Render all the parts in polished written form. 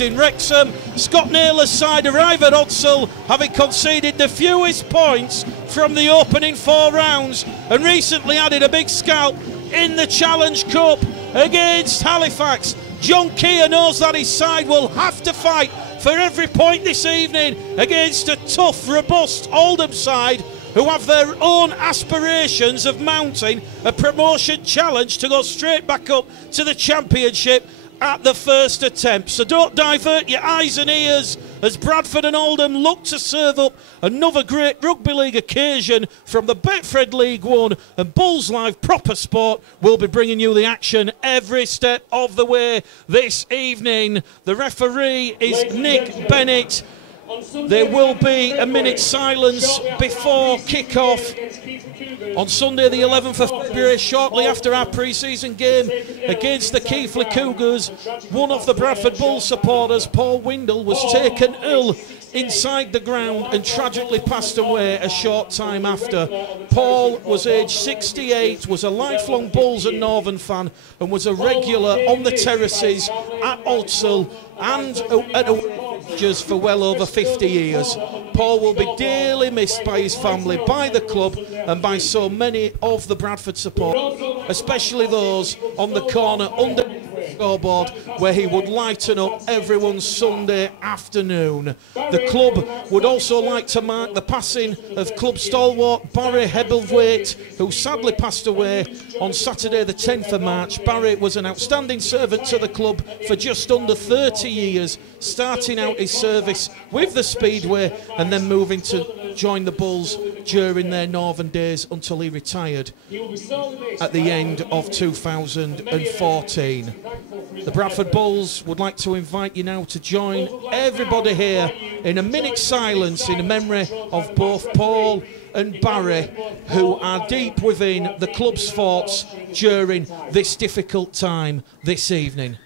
In Wrexham, Scott Naylor's side arrive at Odsal, having conceded the fewest points from the opening 4 rounds, and recently added a big scalp in the Challenge Cup against Halifax. John Keir knows that his side will have to fight for every point this evening against a tough, robust Oldham side who have their own aspirations of mounting a promotion challenge to go straight back up to the Championship at the first attempt. So don't divert your eyes and ears as Bradford and Oldham look to serve up another great rugby league occasion from the Betfred League One, and Bulls Live Proper Sport will be bringing you the action every step of the way this evening. The referee is Nick Bennett. There will be a minute's silence before kick-off on Sunday the 11th of February, shortly after our pre-season game against the Keighley Cougars. One of the Bradford Bulls supporters, Paul Windle, was taken ill inside the ground and tragically passed away a short time after. Paul was aged 68, was a lifelong Bulls and Northern fan, and was a regular on the terraces at Odsal and at Rangers for well over 50 years. Paul will be dearly missed by his family, by the club, and by so many of the Bradford supporters, especially those on the corner under the scoreboard, where he would lighten up everyone's Sunday afternoon. The club would also like to mark the passing of club stalwart Barry Hebblethwaite, who sadly passed away on Saturday the 10th of March. Barry was an outstanding servant to the club for just under 30 years, starting out his service with the Speedway and then moving to join the Bulls during their Northern days until he retired at the end of 2014. The Bradford Bulls would like to invite you now to join everybody here in a minute's silence in memory of both Paul and Barry, who are deep within the club's thoughts during this difficult time this evening.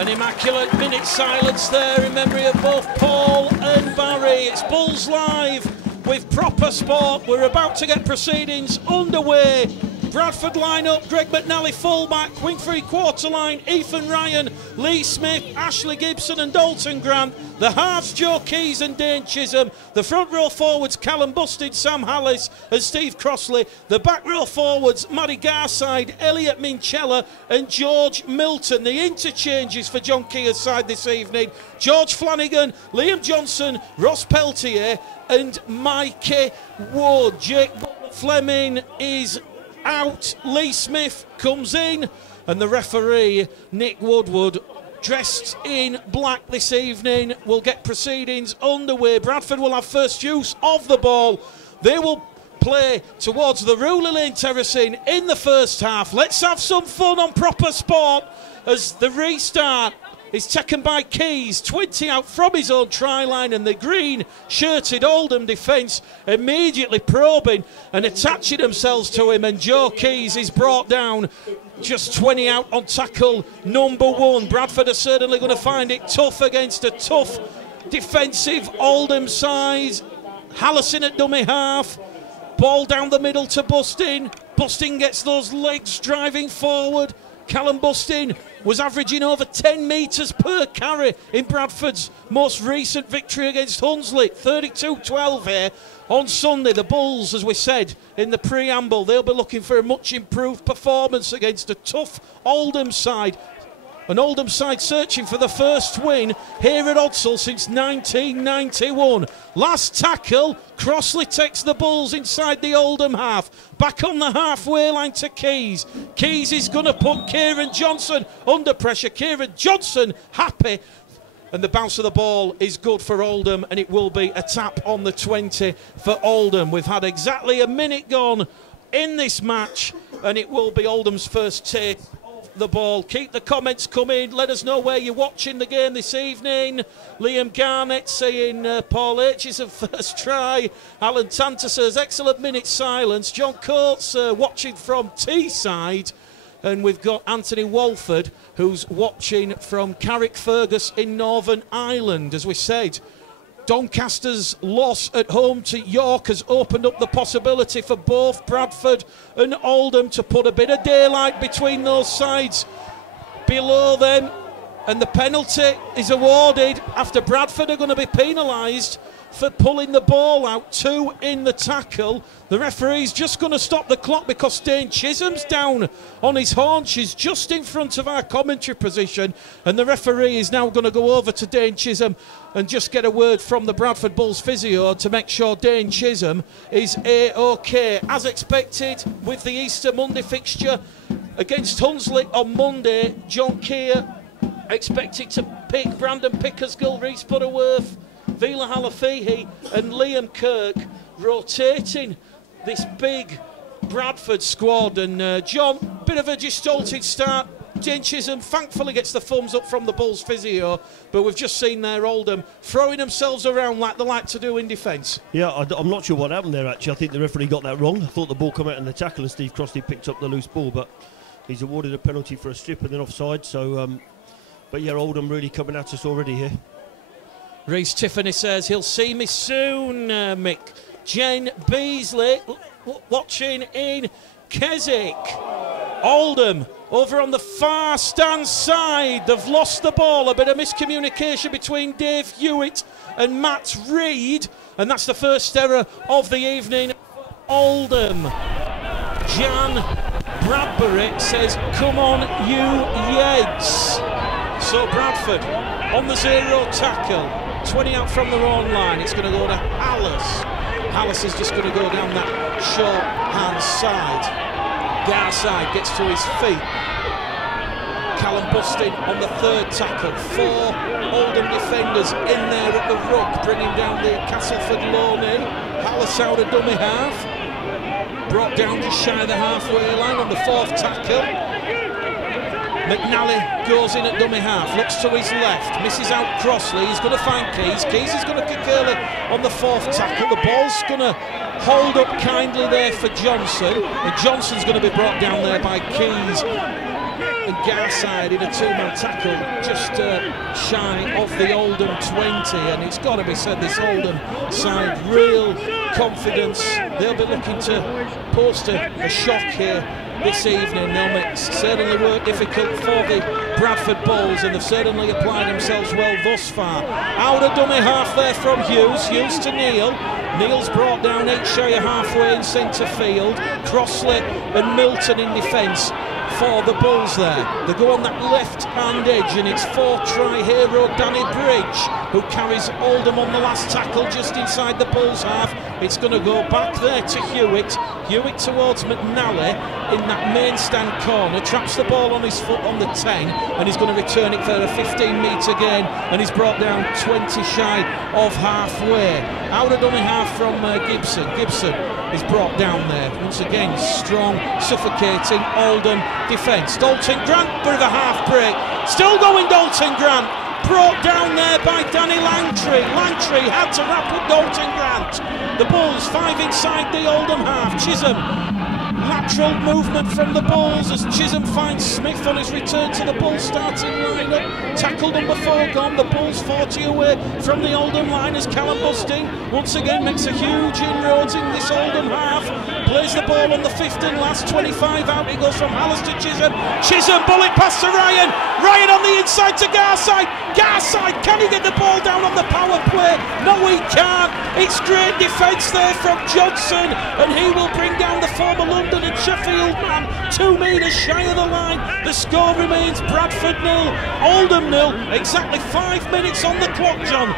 An immaculate minute silence there in memory of both Paul and Barry. It's Bulls Live with Proper Sport. We're about to get proceedings underway. Bradford line-up: Greg McNally fullback, wing three quarter line, Ethan Ryan, Lee Smith, Ashley Gibson and Dalton Grant. The halves: Joe Keys and Dane Chisholm. The front row forwards: Callum Busted, Sam Hallis and Steve Crossley. The back row forwards: Matty Garside, Elliot Minchella and George Milton. The interchanges for John Keir's side this evening: George Flanagan, Liam Johnson, Ross Peltier and Mikey Wood. Jake Fleming is out, Lee Smith comes in, and the referee Nick Woodward, dressed in black this evening, will get proceedings underway. Bradford will have first use of the ball. They will play towards the Ruley Lane terracing in the first half. Let's have some fun on Proper Sport as the restart is taken by Keys, 20 out from his own try line, and the green-shirted Oldham defence immediately probing and attaching themselves to him, and Joe Keys is brought down just 20 out on tackle number 1. Bradford are certainly going to find it tough against a tough defensive Oldham side. Hallison at dummy half, ball down the middle to Busting. Busting gets those legs driving forward. Callum Bustin was averaging over 10 metres per carry in Bradford's most recent victory against Hunslet, 32-12 here on Sunday. The Bulls, as we said in the preamble, they'll be looking for a much improved performance against a tough Oldham side. An Oldham side searching for the first win here at Odsal since 1991. Last tackle, Crossley takes the Bulls inside the Oldham half. Back on the halfway line to Keys. Keys is going to put Kieran Johnson under pressure. Kieran Johnson happy. And the bounce of the ball is good for Oldham, and it will be a tap on the 20 for Oldham. We've had exactly a minute gone in this match, and it will be Oldham's first take the ball. Keep the comments coming. Let us know where you're watching the game this evening. Liam Garnett saying Paul H is a first try. Alan Tanter says excellent minute silence. John Coates watching from Teesside. And we've got Anthony Walford who's watching from Carrickfergus in Northern Ireland. As we said, Doncaster's loss at home to York has opened up the possibility for both Bradford and Oldham to put a bit of daylight between those sides below them, and the penalty is awarded after Bradford are going to be penalised for pulling the ball out. 2 in the tackle. The referee's just going to stop the clock because Dane Chisholm's down on his haunches just in front of our commentary position, and the referee is now going to go over to Dane Chisholm and just get a word from the Bradford Bulls physio to make sure Dane Chisholm is A-OK. As expected with the Easter Monday fixture against Hunslet on Monday, John Keir expected to pick Brandon Pickersgill, Reece Butterworth, Vila Halafihi and Liam Kirk, rotating this big Bradford squad. And John, bit of a jolted start. Dane Chisholm thankfully gets the thumbs up from the Bulls physio, but we've just seen there Oldham throwing themselves around like they like to do in defence. Yeah, I'm not sure what happened there actually. I think the referee got that wrong. I thought the ball came out in the tackle and Steve Crossley picked up the loose ball, but he's awarded a penalty for a strip and then offside. So, but yeah, Oldham really coming at us already here. Reece Tiffany says he'll see me soon, Mick. Jen Beasley watching in Keswick. Oldham over on the far stand side. They've lost the ball. A bit of miscommunication between Dave Hewitt and Matt Reid, and that's the first error of the evening. Oldham. Jan Bradbury says, come on, you Yeds. So Bradford on the 0 tackle. 20 out from their own line. It's going to go to Hallis. Hallis is just going to go down that short hand side. Garside gets to his feet. Callum Bustin on the 3rd tackle. 4 Oldham defenders in there at the ruck, bringing down the Castleford Loney. Hallis out of dummy half. Brought down just shy of the halfway line on the 4th tackle. McNally goes in at dummy half, looks to his left, misses out Crossley. He's going to find Keys. Keys is going to kick early on the 4th tackle. The ball's going to hold up kindly there for Johnson, and Johnson's going to be brought down there by Keys. And Garside in a 2-man tackle just shy of the Oldham 20, and it's got to be said, this Oldham side, real confidence. They'll be looking to post a shock here this evening. They'll make certainly work difficult for the Bradford Bulls, and they've certainly applied themselves well thus far. Out of dummy half there from Hughes. Hughes to Neil. Neil's brought down 8 shy of halfway in centre field. Crossley and Milton in defence for the Bulls there. They go on that left-hand edge, and it's 4-try hero Danny Bridge who carries Oldham on the last tackle just inside the Bulls half. It's going to go back there to Hewitt. Hewitt towards McNally in that main stand corner, traps the ball on his foot on the 10, and he's going to return it for a 15-metre gain, and he's brought down 20 shy of halfway. Out of dummy half from Gibson. Gibson is brought down there. Once again, strong, suffocating Oldham defence. Dalton Grant for the half break. Still going Dalton Grant. Brought down there by Danny Langtree. Langtree had to wrap up Dalton Grant. The Bulls 5 inside the Oldham half. Chisholm, lateral movement from the Bulls as Chisholm finds Smith on his return to the Bulls starting lineup. Tackle number 4 gone. The Bulls 40 away from the Oldham line as Callum Bustin once again makes a huge inroads in this Oldham half. plays the ball on the 15 last, 25 out, it goes from Hallis to Chisholm. Chisholm, bullet pass to Ryan. Ryan on the inside to Garside. Garside, can he get the ball down on the power play? No, he can't. It's great defence there from Johnson, and he will bring down the former London and Sheffield man 2 metres shy of the line. The score remains Bradford 0, Oldham 0. Exactly 5 minutes on the clock, John.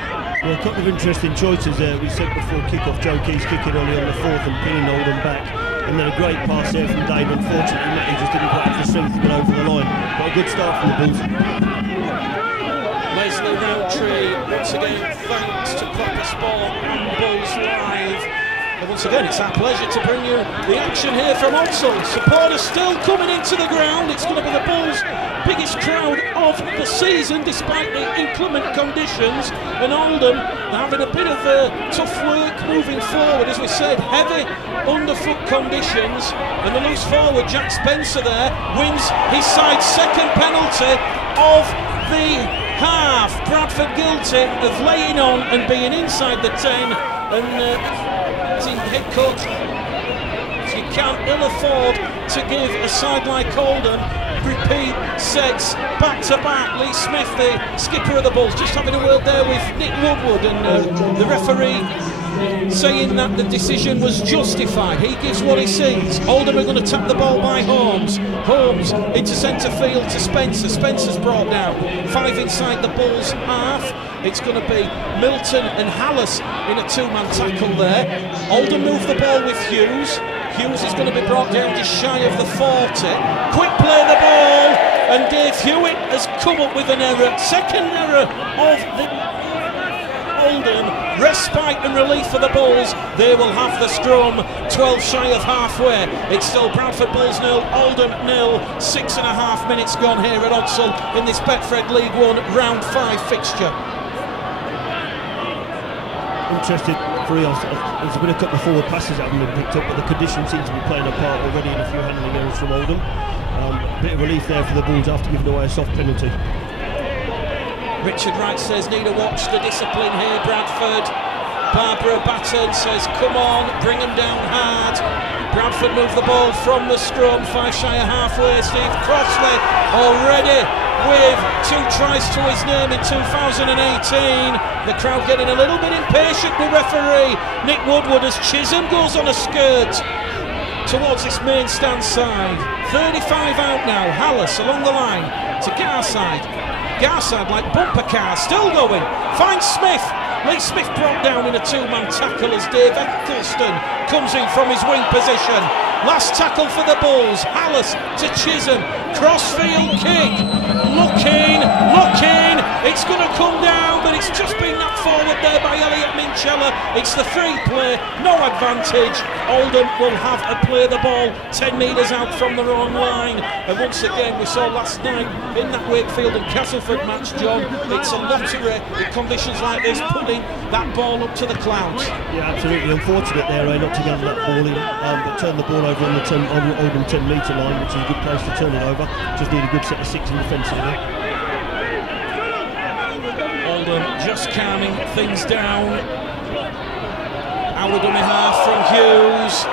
Well, a couple of interesting choices there. We said before kick-off, Joe Keys kicking early on the 4th and pinning Oldham back. And then a great pass there from Dave. Unfortunately, Matty just didn't quite have the strength to get over the line. But a good start from the Bulls. Leslie Roundtree, once again, thanks to Proper Sport and Bulls Live. And once again, it's our pleasure to bring you the action here from Odsal. Supporters still coming into the ground. It's going to be the Bulls' biggest crowd of the season, despite the inclement conditions. And Oldham having a bit of tough work moving forward, as we said, heavy underfoot conditions. And the loose forward, Jack Spencer there, wins his side's second penalty of the half. Bradford guilty of laying on and being inside the 10. And team head coach, you can't ill afford to give a side like Oldham repeat sets back to back. Lee Smith, the skipper of the Bulls, just having a word there with Nick Woodward, and the referee saying that the decision was justified. He gives what he sees. Oldham are going to tap the ball by Holmes. Holmes into centre field to Spencer. Spencer's brought down. 5 inside the Bulls half. It's going to be Milton and Hallis in a 2-man tackle there. Oldham move the ball with Hughes. Hughes is going to be brought down just shy of the 40. Quick play the ball, and Dave Hewitt has come up with an error. Second error of the Oldham. Respite and relief for the Bulls. They will have the scrum 12 shy of halfway. It's still Bradford Bulls 0, Oldham 0. 6.5 minutes gone here at Odsal in this Betfred League 1 round 5 fixture. Interested for us. There's been a couple of forward passes that haven't been picked up, but the conditions seem to be playing a part already in a few handling errors from Oldham. Bit of relief there for the Bulls after giving away a soft penalty. Richard Wright says, need to watch the discipline here, Bradford. Barbara Batten says, come on, bring them down hard. Bradford move the ball from the scrum, 5 shy of halfway. Steve Crossley already with 2 tries to his name in 2018. The crowd getting a little bit impatient with referee Nick Woodward as Chisholm goes on a skirt towards this main stand side. 35 out now. Hallis along the line to Garside. Garside like bumper car, still going. Finds Smith. Lee Smith brought down in a 2-man tackle as Dave Eccleston comes in from his wing position. Last tackle for the Bulls. Hallis to Chisholm. Crossfield kick. Looking. It's going to come down, but it's just been knocked forward there by Elliot Minchella. It's the free play, no advantage. Oldham will have a play the ball 10 metres out from their own line. And once again, we saw last night in that Wakefield and Castleford match, John, it's a lottery in conditions like this, putting that ball up to the clouds. Yeah, absolutely. Unfortunate there, not to get that ball in, but turn the ball over on the Oldham 10 metre line, which is a good place to turn it over. Just need a good set of 6 in defence there. Oldham just calming things down. Our dummy half from Hughes.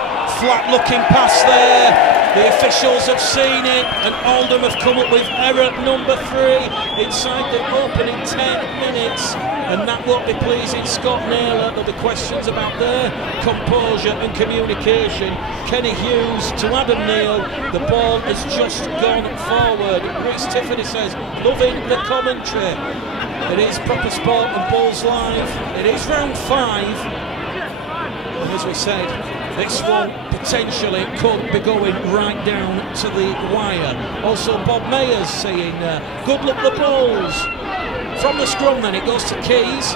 Flat looking pass there. The officials have seen it, and Oldham have come up with error number 3 inside the opening 10 minutes. And that won't be pleasing Scott Naylor. There'll be questions about their composure and communication. Kenny Hughes to Adam Neal. The ball has just gone forward. Reece Tiffany says, loving the commentary. It is Proper Sport and Bulls Live. It is round 5. And as we said, this one potentially could be going right down to the wire. Also Bob Mayers saying, good luck the Bulls. From the scrum then it goes to Keys.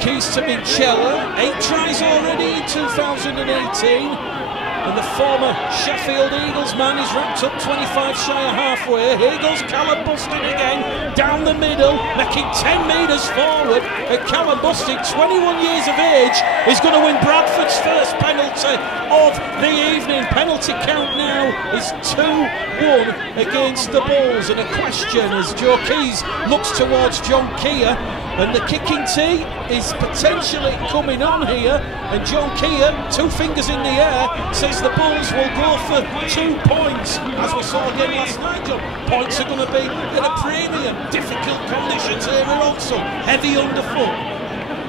Keys to Minchella. 8 tries already in 2018. And the former Sheffield Eagles man is wrapped up 25 shy of halfway. Here goes Callum Busting again, down the middle, making 10 metres forward. And Callum Busting, 21 years of age, is going to win Bradford's first penalty of the evening. Penalty count now is 2-1 against the Bulls. And a question as Joe Keys looks towards John Keir. And the kicking tee is potentially coming on here. And John Keir, 2 fingers in the air, says says the Bulls will go for 2 points, as we saw again last night, John. Points are going to be at a premium. Difficult conditions here at Oldham. Heavy underfoot.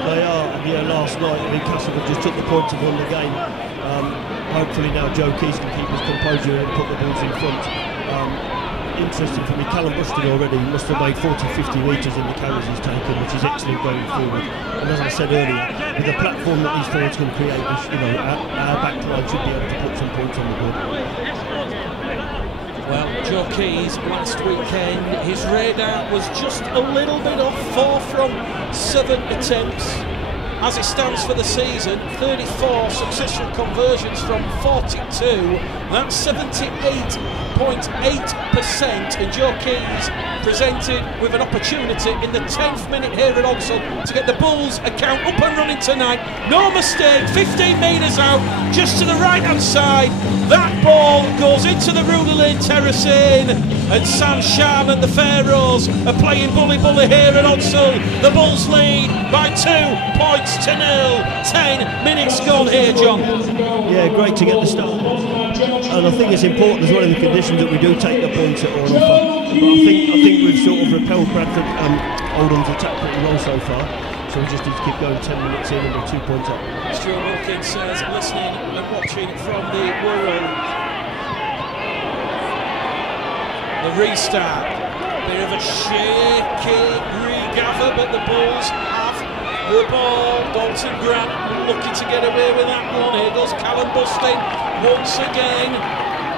They are, and yeah, last night Castleford just took the point to win the game. Hopefully now Joe Keys can keep his composure and put the Bulls in front. Interesting for me, Callum Buston already must have made 40-50 metres in the carries he's taken, which is excellent going forward. And as I said earlier, with the platform that these forwards can create, our back line should be able to put some points on the board. Well, Joe Keys last weekend, his radar was just a little bit off, 4 from 7 attempts. As it stands for the season, 34 successful conversions from 42, that's 78.8%, and Joe Keys presented with an opportunity in the 10th minute here at Oldham to get the Bulls account up and running tonight. No mistake, 15 metres out, just to the right hand side. That ball goes into the Ruler Lane terracing, and Sam Shan and the Pharaohs are playing bully here at Oldham. The Bulls lead by 2 points to 0. 10 minutes gone here, John. Yeah, great to get the start. And I think it's important as well in the conditions that we do take the points that are on offer. But I think we've sort of repelled Bradford and Oldham's attack pretty well so far. So we just need to keep going 10 minutes in and we're 2 points up. Stuart Wilkins says, listening and watching from the Wirral. The restart. Bit of a shaky regather, but the Bulls have the ball. Dalton Grant looking to get away with that one. Here goes Callum Buston once again.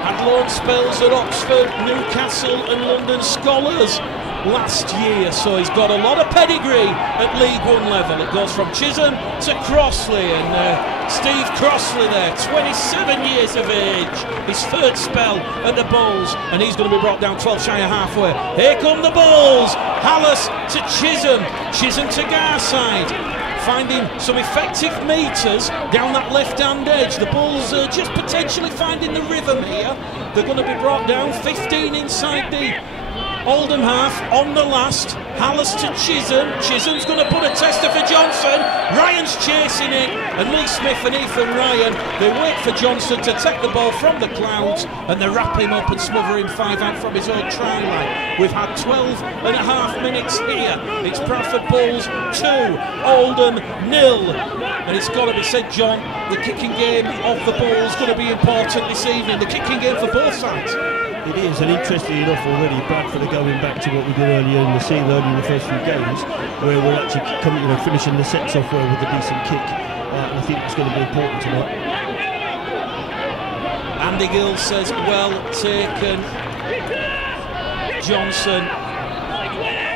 Had loan spells at Oxford, Newcastle and London Scholars last year, so he's got a lot of pedigree at League One level. It goes from Chisholm to Crossley, and Steve Crossley there, 27 years of age, his third spell at the Bulls, and he's going to be brought down 12 shy of halfway. Here come the Bulls, Hallis to Chisholm, Chisholm to Garside, finding some effective metres down that left-hand edge. The Bulls are just potentially finding the rhythm here. They're going to be brought down 15 inside the Oldham half on the last. Hallis to Chisholm. Chisholm's going to put a tester for Johnson. Ryan's chasing it, and Lee Smith and Ethan Ryan, they wait for Johnson to take the ball from the clouds, and they wrap him up and smother him 5 out from his own try line. We've had 12 and a half minutes here. It's Bradford Bulls 2, Oldham 0. And it's got to be said, John, the kicking game of the Bulls going to be important this evening. The kicking game for both sides. It is, and interestingly enough already, Bradford are going back to what we did earlier in the season, early in the first few games, where we're actually finishing the sets off well with a decent kick. And I think it's going to be important tonight. Andy Gill says, well taken, Johnson.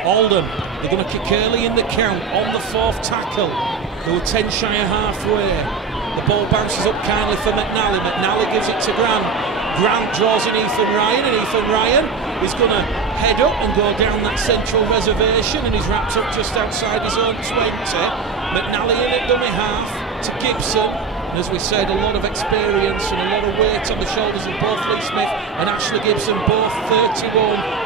Oldham, they're going to kick early in the count on the 4th tackle. They were 10 shy of halfway. The ball bounces up kindly for McNally. McNally gives it to Grant. Grant draws in Ethan Ryan, and Ethan Ryan is going to head up and go down that central reservation, and he's wrapped up just outside his own 20. McNally in at dummy half to Gibson. And as we said, a lot of experience and a lot of weight on the shoulders of both Lee Smith and Ashley Gibson, both 31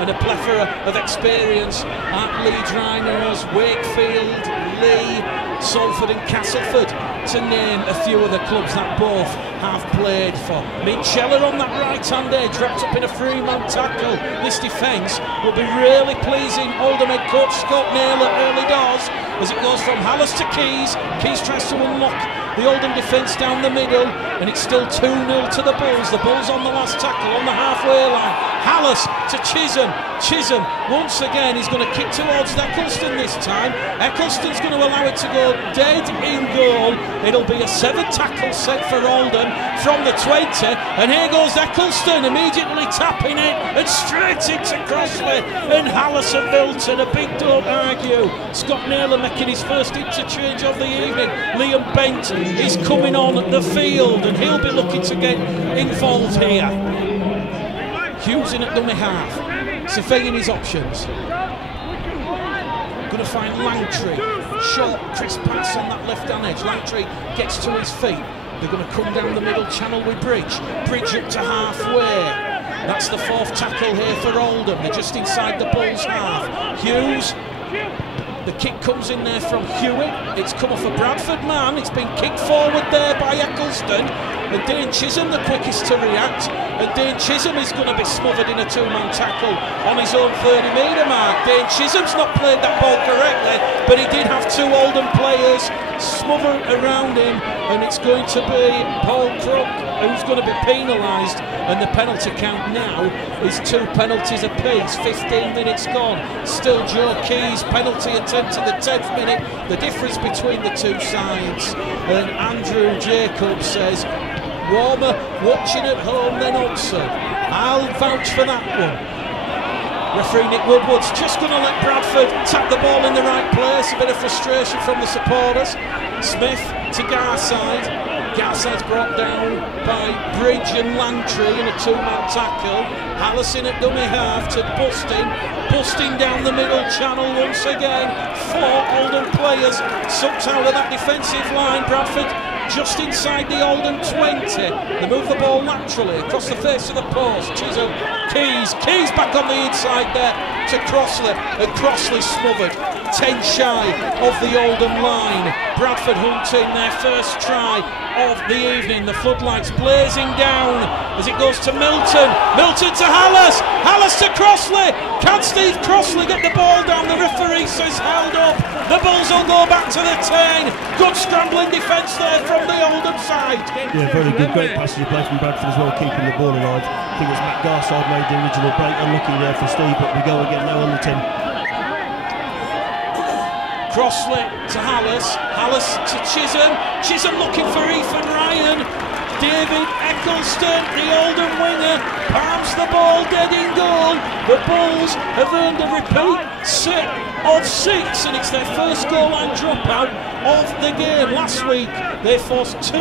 and a plethora of experience at Leeds Rhinos, Wakefield, Lee, Salford and Castleford, to name a few of the clubs that both have played for. Mitchell on that right-hand edge, wrapped up in a 3-man tackle. This defence will be really pleasing Oldham head coach Scott Naylor early doors, as it goes from Hallis to Keys. Keys tries to unlock the Oldham defence down the middle, and it's still 2-0 to the Bulls. The Bulls on the last tackle on the halfway line. Hallis to Chisholm. Chisholm, once again, he's going to kick towards Eccleston this time. Eccleston's going to allow it to go dead in goal. It'll be a 7-tackle set for Oldham from the 20, and here goes Eccleston, immediately tapping it, and straight into Crossley, and Hallis and Milton, a big don't argue. Scott Naylor making his first interchange of the evening. Liam Bent is coming on the field, and he'll be looking to get involved here. Hughes in at dummy half, surveying his options. Going to find Langtree. Short, crisp pass on that left-hand edge. Langtree gets to his feet. They're going to come down the middle channel with Bridge. Bridge up to halfway. That's the 4th tackle here for Oldham. They're just inside the Bulls' half. Hughes. The kick comes in there from Hewitt. It's come off a Bradford man. It's been kicked forward there by Eccleston. and Dane Chisholm the quickest to react, and Dane Chisholm is going to be smothered in a two-man tackle on his own 30-metre mark. Dane Chisholm's not played that ball correctly, but he did have two Oldham players smother around him, and it's going to be Paul Crook who's going to be penalised, and the penalty count now is 2 penalties apiece. 15 minutes gone, still Joe Keys penalty attempt at the 10th minute. The difference between the two sides, and Andrew Jacobs says warmer watching at home than Hudson. I'll vouch for that one. Referee Nick Woodward's just going to let Bradford tap the ball in the right place. A bit of frustration from the supporters. Smith to Garside. Garside's brought down by Bridge and Lantry in a two-man tackle. Allison at dummy half to Busting down the middle channel once again. 4 Oldham players sucked out of that defensive line. Bradford just inside the Oldham 20. They move the ball laterally across the face of the post. Chisholm, Keys back on the inside there to Crossley, and Crossley smothered 10 shy of the Oldham line. Bradford hunting their first try of the evening. The floodlights blazing down as it goes to Milton to Hallas to Crossley. Can Steve Crossley get the ball down? The referee says held up. The Bulls will go back to the 10. Good scrambling defence there from the Oldham side. Yeah, very good, great passage of play from Bradford as well, keeping the ball alive. I think it was Matt Garside made the original break. Unlucky there for Steve, but we go again now on the 10. Crossley to Hallas to Chisholm looking for Ethan Ryan. David Eccleston, the Oldham winger, palms the ball dead in goal. The Bulls have earned a repeat set of 6, and it's their first goal line dropout of the game. Last week they forced 2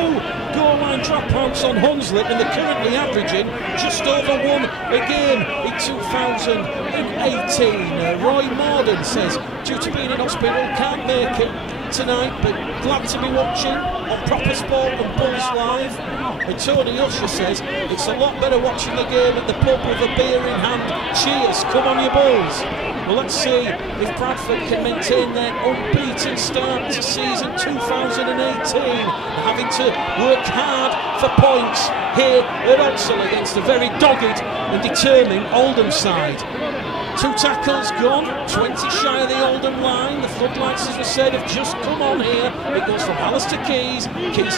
goal line dropouts on Hunslet, and they're currently averaging just over 1 a game in 2018. Roy Morden says, due to being in hospital, can't make it tonight, but glad to be watching on Proper Sport and Bulls Live. And Tony Usher says, it's a lot better watching the game at the pub with a beer in hand. Cheers, come on you Bulls. Well, let's see if Bradford can maintain their unbeaten start to season 2018, having to work hard for points here at Odsal against a very dogged and determined Oldham side. 2 tackles gone, 20 shy of the Oldham line. The floodlights, as we said, have just come on here. It goes from Hallas to Keys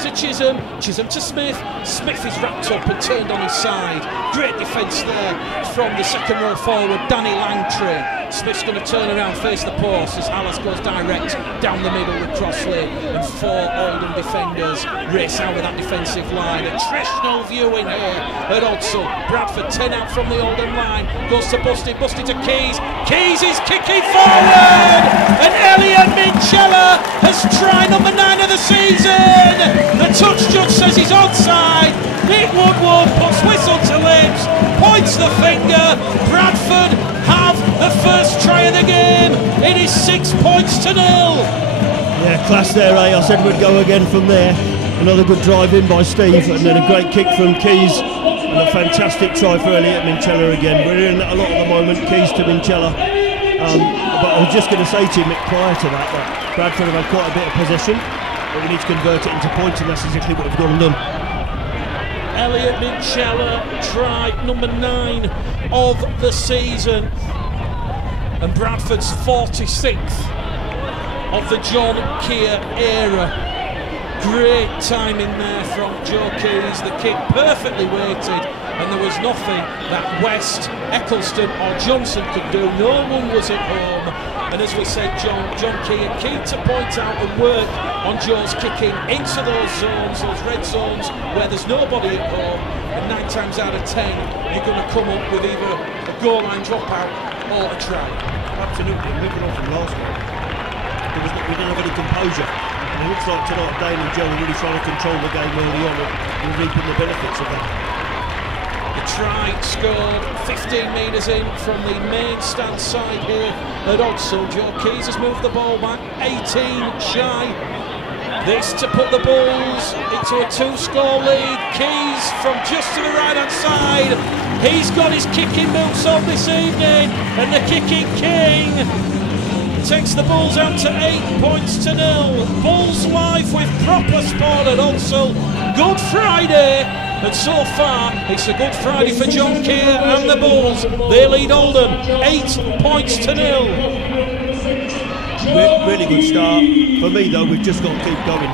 to Chisholm to Smith. Smith is wrapped up and turned on his side. Great defence there from the second row forward, Danny Langtree. Smith's going to turn around, face the post as Hallas goes direct down the middle with Crossley, and 4 Oldham defenders race out of that defensive line. A traditional view in here at Odsal. Bradford 10 out from the Oldham line, goes to Busty to Keys. Keys is kicking forward, and Elliot Minchella has tried number 9 of the season. The touch judge says he's onside. Nick Woodward puts whistle to lips, points the finger. Bradford have the first try of the game. It is 6 points to 0. Yeah, class there, eh? I said we'd go again from there. Another good drive in by Steve, and then a great kick from Keys, and a fantastic try for Elliot Minchella again. We're in that a lot at the moment, Keys to Minchella. But I was just going to say to you, Mick, prior to that Bradford have had quite a bit of possession, but we need to convert it into points, and that's exactly what we've gone and done. Elliot Minchella, try number 9 of the season, and Bradford's 46th of the John Keir era. Great timing there from Joe Keys. The kick perfectly weighted, and there was nothing that West, Eccleston or Johnson could do. No one was at home, and as we said, John Keir keen to point out and work on Joe's kicking into those zones, those red zones where there's nobody at home, and 9 times out of 10 you're going to come up with either a goal line dropout or a try. Absolutely, moving on from last night, we didn't have any composure. And it looks like tonight Dane and Joe are really trying to control the game early on, and we're reaping the benefits of that. The try scored 15 metres in from the main stand side here at Odsal. Joe Keys has moved the ball back, 18 shy. This to put the Bulls into a 2-score lead. Keys from just to the right hand side. He's got his kicking boots on this evening, and the kicking king takes the Bulls out to 8 points to 0. Bulls live with proper sport at Odsal. Good Friday, and so far it's a good Friday for John Keir and the Bulls. They lead Oldham 8 points to 0. Really good start. For me though, we've just got to keep going.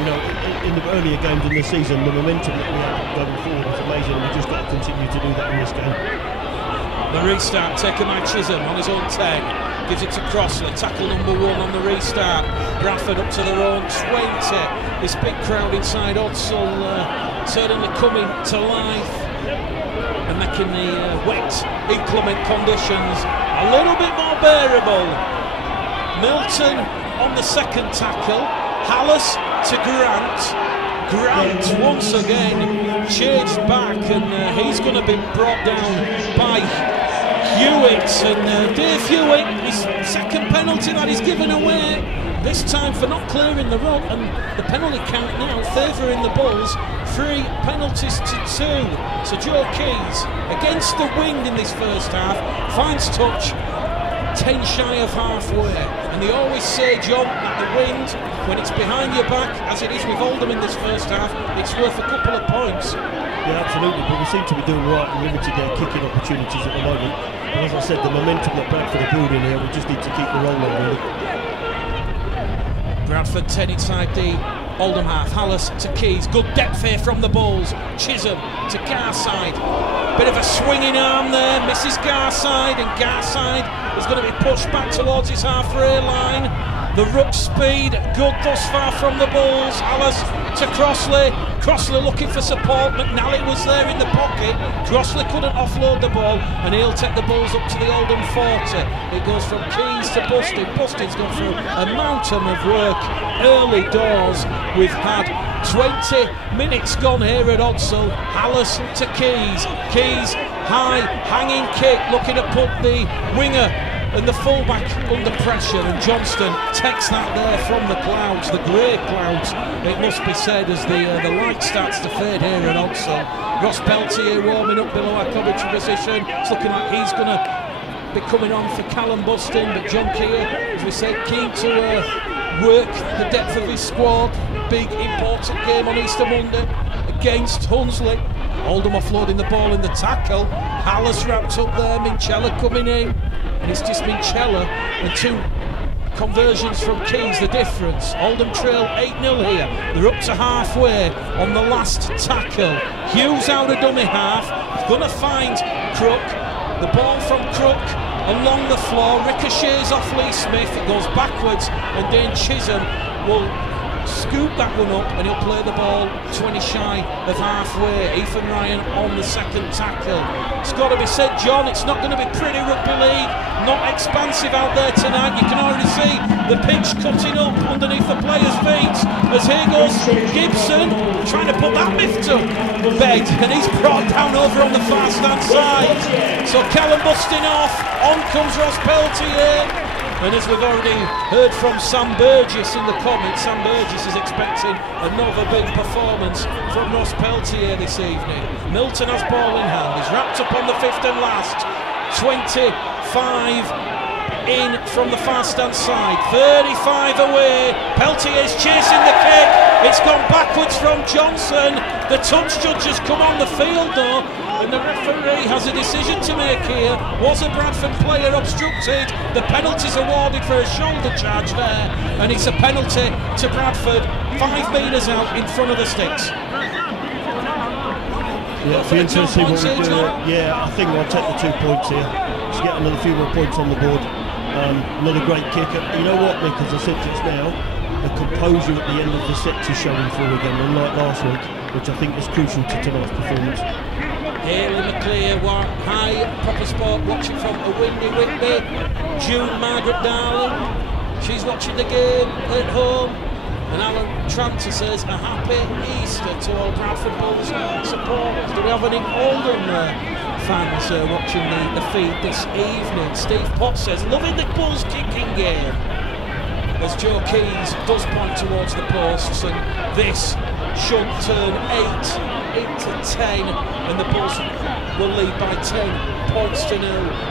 You know, in the earlier games in the season, the momentum that we had going forward was amazing, and we've just got to continue to do that in this game. The restart taken by Chisholm on his own 10. Gives it to Crossley, tackle number 1 on the restart. Bradford up to their own 20. This big crowd inside Odsal certainly coming to life and making the wet, inclement conditions a little bit more bearable. Milton on the second tackle. Hallis to Grant. Grant once again changed back, and he's going to be brought down by Hewitt, and Dave Hewitt, his second penalty that he's given away, this time for not clearing the run, and the penalty count now favouring the Bulls, 3 penalties to 2. So Joe Keys, against the wind in this first half, finds touch 10 shy of halfway, and they always say, John, that the wind, when it's behind your back, as it is with Oldham in this first half, it's worth a couple of points. Yeah, absolutely, but we seem to be doing right and limited their kicking opportunities at the moment. And as I said, the momentum that Bradford are building here, we just need to keep the roll on, really. Bradford 10 inside the Oldham half. Hallis to Keys. Good depth here from the Bulls. Chisholm to Garside. Bit of a swinging arm there. Misses Garside, and Garside is going to be pushed back towards his halfway line. The ruck speed good thus far from the Bulls. Hallis to Crossley. Crossley looking for support. McNally was there in the pocket. Crossley couldn't offload the ball, and he'll take the Bulls up to the Oldham 40. It goes from Keys to Bustin. Bustin's gone through a mountain of work early doors. We've had 20 minutes gone here at Odsal. Hallis to Keys. Keys high, hanging kick, looking to put the winger and the fullback under pressure, and Johnston takes that there from the clouds, the grey clouds, it must be said, as the light starts to fade here at Odsal. Ross Peltier warming up below our commentary position. It's looking like he's going to be coming on for Callum Bustin, but John Keir, as we said, keen to work the depth of his squad. Big important game on Easter Monday against Hunsley. Oldham offloading the ball in the tackle. Hallis wrapped up there, Minchella coming in, and it's just Minchella and 2 conversions from Keys, the difference. Oldham trail 8-0 here. They're up to halfway on the last tackle. Hughes out of dummy half. He's going to find Crook. The ball from Crook along the floor, ricochets off Lee Smith. It goes backwards, and Dane Chisholm will scoop that one up, and he'll play the ball 20 shy of halfway. Ethan Ryan on the second tackle. It's got to be said, John, it's not going to be pretty rugby league, not expansive out there tonight. You can already see the pitch cutting up underneath the players' feet, as here goes Gibson trying to put that myth to bed, and he's brought down over on the far stand side. So Callum busting off, on comes Ross Peltier. And as we've already heard from Sam Burgess in the comments, Sam Burgess is expecting another big performance from Ross Peltier this evening. Milton has ball in hand. He's wrapped up on the 5th and last. 25 in from the far stand side. 35 away. Peltier's chasing the kick. It's gone backwards from Johnson. The touch judge has come on the field though, and the referee has a decision to make here. Was a Bradford player obstructed? The penalty's awarded for a shoulder charge there, and it's a penalty to Bradford, 5 metres out in front of the sticks. Yeah, it'll be interesting what we do. Yeah, I think I'll take the 2 points here. Just get another few more points on the board. Another great kick. You know what, Nick, as I said just now, the composure at the end of the sets is showing through again, unlike last week, which I think was crucial to tonight's performance. Here in the clear, high proper sport, watching from a windy Whitby. June Margaret Darling, she's watching the game at home. And Alan Tranter says a happy Easter to all Bradford Bulls supporters. Do we have any Oldham fans watching the feed this evening? Steve Potts says, loving the Bulls kicking game. As Joe Keys does point towards the posts, and this should turn 8 it to 10, and the Bulls will lead by 10 points to 0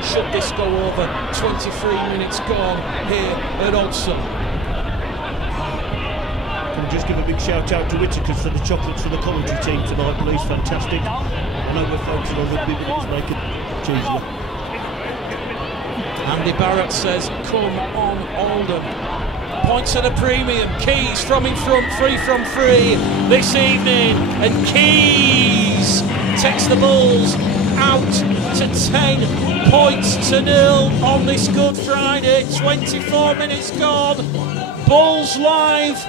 should this go over. 23 minutes gone here at Oldham. Can we just give a big shout out to Whittakers for the chocolates for the commentary team tonight, please? Fantastic. I know we're focusing on rugby, but let's make it easier. Andy Barrett says, come on Oldham. Points at a premium. Keys from in front, 3 from 3 this evening, and Keys takes the Bulls out to 10 points to 0 on this Good Friday. 24 minutes gone. Bulls live,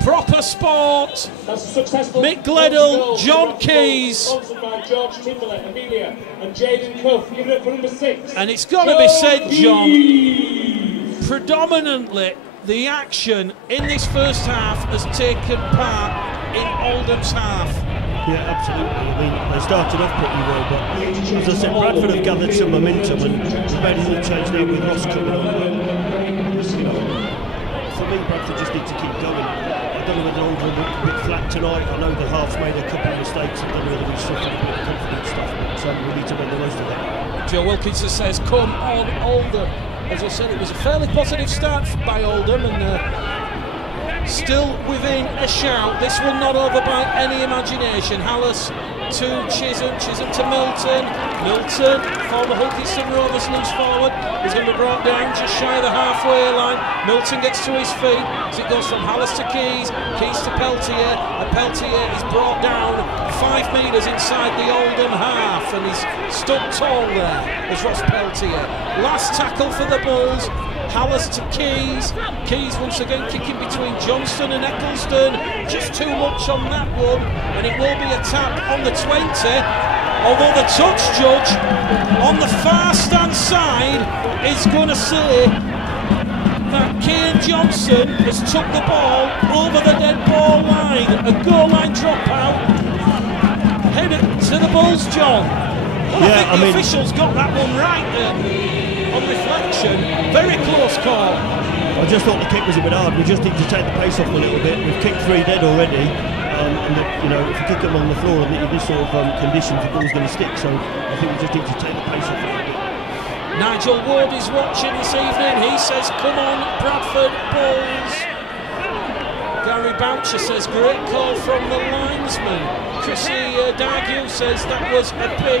proper sport. Mick Gledhill, John Keys. And it's got to be said, John, predominantly the action in this first half has taken part in Oldham's half. Yeah, absolutely. I mean, they started off pretty well, but as I said, Bradford have gathered some momentum and made a little change now with Ross coming on. For me, Bradford just need to keep going. I don't know whether Oldham looked a bit flat tonight. I know the halves made a couple of mistakes. I don't know whether we suffered a bit of confidence stuff, but we need to make the most of that. Joe Wilkinson says, come on Oldham. As I said, it was a fairly positive start by Oldham, and still within a shout. This one not over by any imagination. Hallis to Chisholm, Chisholm to Milton. Milton, former Wilkinson Rovers loose forward, is going to be brought down just shy of the halfway line. Milton gets to his feet as it goes from Hallis to Keys, Keys to Peltier, and Peltier is brought down 5 metres inside the Oldham half, and he's stood tall there as Ross Peltier. Last tackle for the Bulls. Hallis to Keys. Keys once again kicking between Johnston and Eccleston. Just too much on that one, and it will be a tap on the 20. Although the touch judge on the far stand side is going to say that Kane Johnson has took the ball over the dead ball line. A goal line dropout. Headed to the Bulls, John. Well, yeah, I think the officials got that one right on reflection. Very close call. I just thought the kick was a bit hard. We just need to take the pace off a little bit. We've kicked 3 dead already. And if you kick them on the floor in this sort of conditions, the ball's going to stick. So I think we just need to take the pace off a little bit. Nigel Ward is watching this evening. He says, come on, Bradford Bulls. Gary Boucher says, great call from the linesman. Chrissy Dargue says that was a bit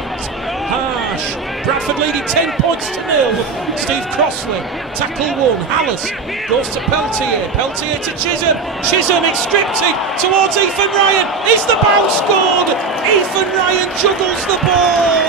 harsh. Bradford leading 10 points to 0. Steve Crossley, tackle 1. Hallis goes to Peltier. Peltier to Chisholm. Chisholm, it's scripted towards Ethan Ryan. Is the bounce scored? Ethan Ryan juggles the ball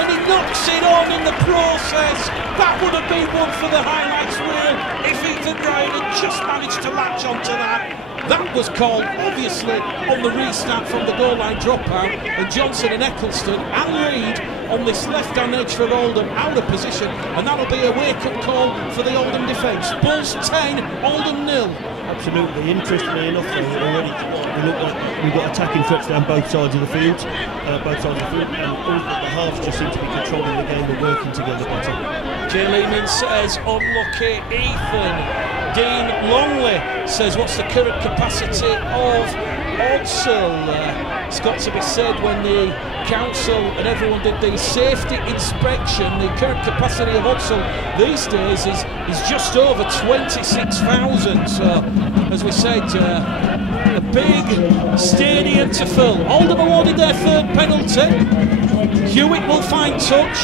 and he knocks it on in the process. That would have been one for the highlights reel if Ethan Ryan had just managed to latch onto that. That was called, obviously, on the restart from the goal line dropout, and Johnson and Eccleston and Reid on this left-hand edge for Oldham out of position, and that'll be a wake-up call for the Oldham defence. Bulls 10, Oldham 0. Absolutely. Interestingly enough, though, already we look like we've got attacking threats down both sides of the field, and all the halves just seem to be controlling the game and working together better. Jay Lehman says, unlucky Ethan. Dean Longley says, what's the current capacity of Odsel? It's got to be said, when the council and everyone did the safety inspection, the current capacity of Odsel these days is just over 26,000. So, as we said, a big stadium to fill. Oldham awarded their 3rd penalty. Hewitt will find touch.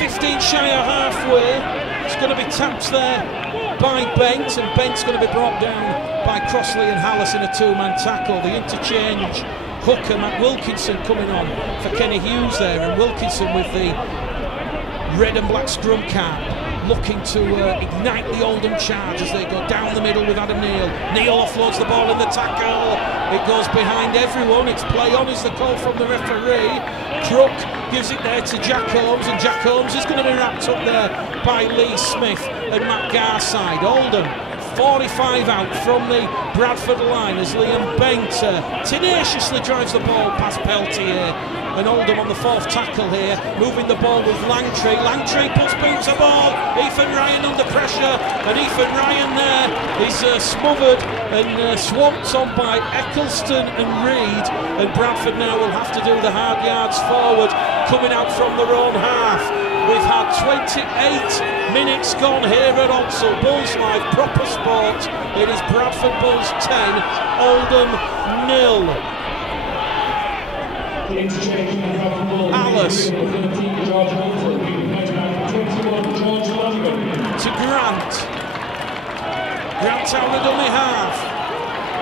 15 shy of halfway. It's going to be tapped there by Bent, and Bent's going to be brought down by Crossley and Hallis in a 2-man tackle. The interchange, Hooker, Matt Wilkinson coming on for Kenny Hughes there, and Wilkinson with the red and black scrum cap, looking to ignite the Oldham charge as they go down the middle with Adam Neal. Neal offloads the ball in the tackle. It goes behind everyone. It's play on is the call from the referee. Crook gives it there to Jack Holmes, and Jack Holmes is going to be wrapped up there by Lee Smith and Matt Garside. Oldham 45 out from the Bradford line as Liam Bent tenaciously drives the ball past Peltier and Oldham on the 4th tackle here, moving the ball with Langtree. Langtree puts boots a ball. Ethan Ryan under pressure, and Ethan Ryan there is smothered and swamped on by Eccleston and Reid, and Bradford now will have to do the hard yards forward, coming out from their own half. We've had 28 minutes gone here at Odsal. Bulls Live, proper sport. It is Bradford Bulls 10, Oldham 0. Alice to Grant. Grant out the dummy half.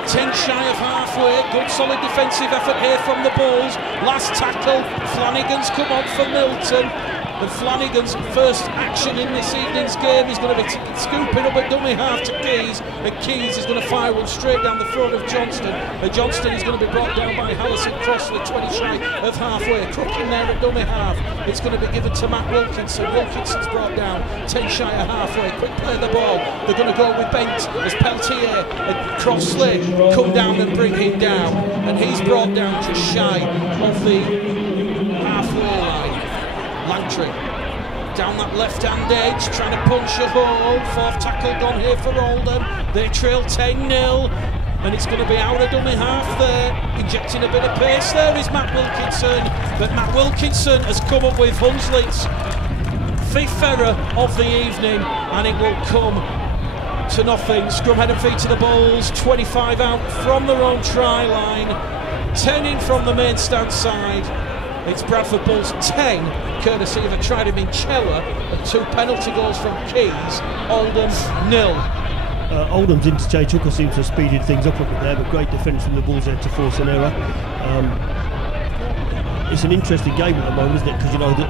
10 shy of halfway. Good solid defensive effort here from the Bulls. Last tackle. Flanagan's come on for Milton. And Flanagan's first action in this evening's game is going to be scooping up at dummy half to Keys, and Keys is going to fire one straight down the throat of Johnston, and Johnston is going to be brought down by Hallison Crossley, 20 shy of halfway. Crooking there at dummy half. It's going to be given to Matt Wilkinson. Wilkinson's brought down 10 shy of halfway. Quick play of the ball. They're going to go with Bent as Peltier and Crossley come down and bring him down, and he's brought down just shy of the halfway line. Langtree down that left-hand edge, trying to punch a hole. 4th tackle gone here for Oldham. They trail 10-0, and it's going to be out of dummy half there. Injecting a bit of pace there is Matt Wilkinson, but Matt Wilkinson has come up with Hunslet's 5th error of the evening, and it will come to nothing. Scrum head and feet to the Bulls, 25 out from their own try line, 10 in from the main stand side. It's Bradford Bulls 10, courtesy of a try to Minchella and 2 penalty goals from Keys. Oldham 0. Oldham's interchange hooker seems to have speeded things up a bit there, but great defence from the Bulls there to force an error. It's an interesting game at the moment, isn't it? Because you know the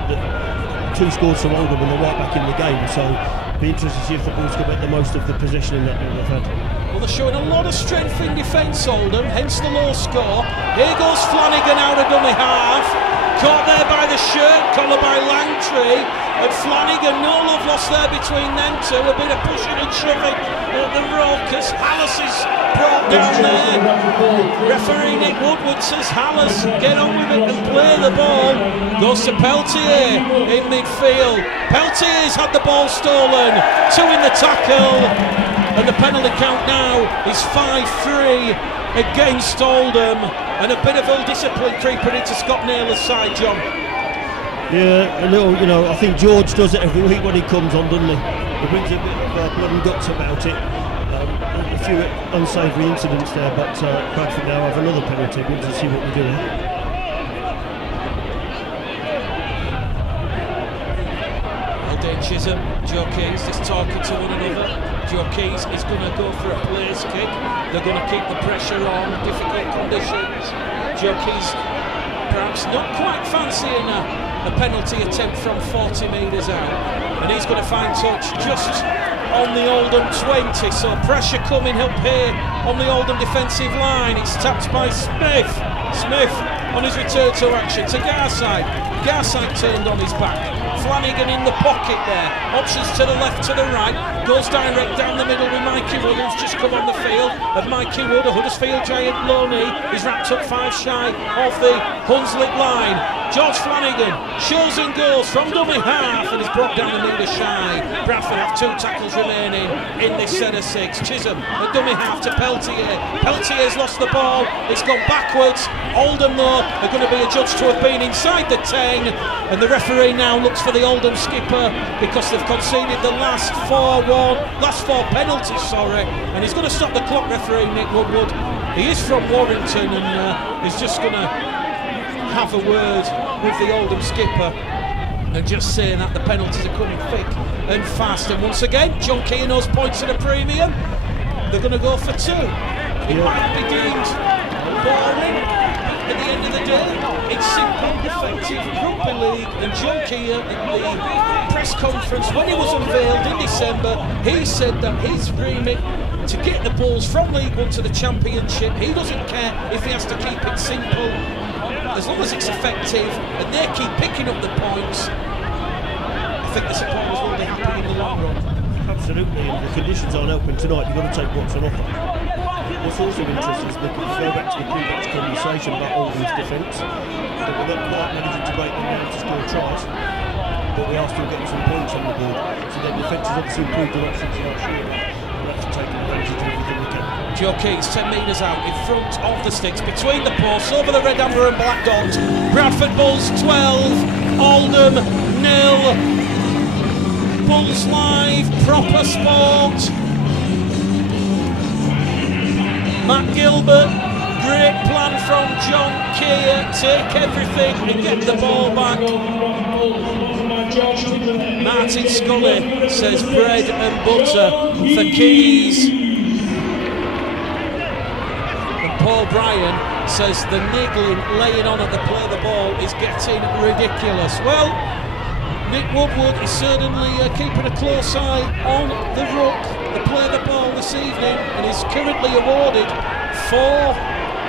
2 scores from Oldham and they're right back in the game, so it'll be interesting to see if the Bulls can make the most of the possession in that they've had. Well, they're showing a lot of strength in defence, Oldham, hence the low score. Here goes Flanagan out of dummy half. Caught there by the shirt collar by Langtree, and Flanagan, no love lost there between them two. A bit of pushing and shoving at the Rokers. Hallis is brought down there. Referee Nick Woodward says, Hallis, get on with it and play the ball. Goes to Peltier in midfield. Peltier's had the ball stolen. 2 in the tackle, and the penalty count now is 5-3 against Oldham, and a bit of ill discipline creeping into Scott Naylor's side, John. Yeah, a little, you know, I think George does it every week when he comes on, doesn't he? He brings a bit of blood and guts about it. A few unsavoury incidents there, but Bradford now have another penalty. We'll just see what we do here. Chisholm, Joe Keys just talking to one another. Joe Keys is going to go for a place kick. They're going to keep the pressure on, difficult conditions. Joe Keys perhaps not quite fancying a penalty attempt from 40 metres out, and he's going to find touch just on the Oldham 20, so pressure coming up here on the Oldham defensive line. It's tapped by Smith. Smith on his return to action to Garside. Garside turned on his back. Flanagan in the pocket there. Options to the left, to the right. Goes direct down the middle with Mikey Wood, who's just come on the field. And Mikey Wood, a Huddersfield giant low knee, is wrapped up 5 shy of the Hunslet line. George Flanagan shows and goes from dummy half and is brought down the metre shy. Bradford have 2 tackles remaining in this set of 6. Chisholm at dummy half to Peltier. Peltier's lost the ball. It's gone backwards. Oldham though are going to be adjudged to have been inside the 10, and the referee now looks for the Oldham skipper because they've conceded the last 4 penalties, and he's going to stop the clock, referee Nick Woodward. He is from Warrington, and he's just going to have a word with the Oldham skipper and just say that the penalties are coming thick and fast. And once again, John Keano's points at a premium. They're going to go for 2. It might be deemed boring at the end of the day. It's simple, effective rugby league, and John Keane in the press conference when he was unveiled in December, he said that his remit to get the Bulls from League 1 to the Championship, he doesn't care if he has to keep it simple, as long as it's effective and they keep picking up the points. I think the supporters will be happy in the long run. Absolutely, and the conditions aren't open tonight. You've got to take what's on offer. What's also interesting is, look, if you go back to the pre-match conversation about Oldham's defence, that we're not quite managing to break them down to score tries, but we are still getting some points on the board. So their defence has obviously improved a lot since last year. We'll have to take advantage of everything we can. Joe Keats, 10 metres out, in front of the sticks, between the posts, over the red, amber and black dot. Bradford Bulls 12, Oldham 0. Bulls Live, proper sport. Matt Gilbert, great plan from John Keir, take everything and get the ball back. Martin Scully says bread and butter for Keys. And Paul Bryan says the niggling laying on at the play of the ball is getting ridiculous. Well, Nick Woodward is certainly keeping a close eye on the ruck, the play of the ball this evening, and is currently awarded 4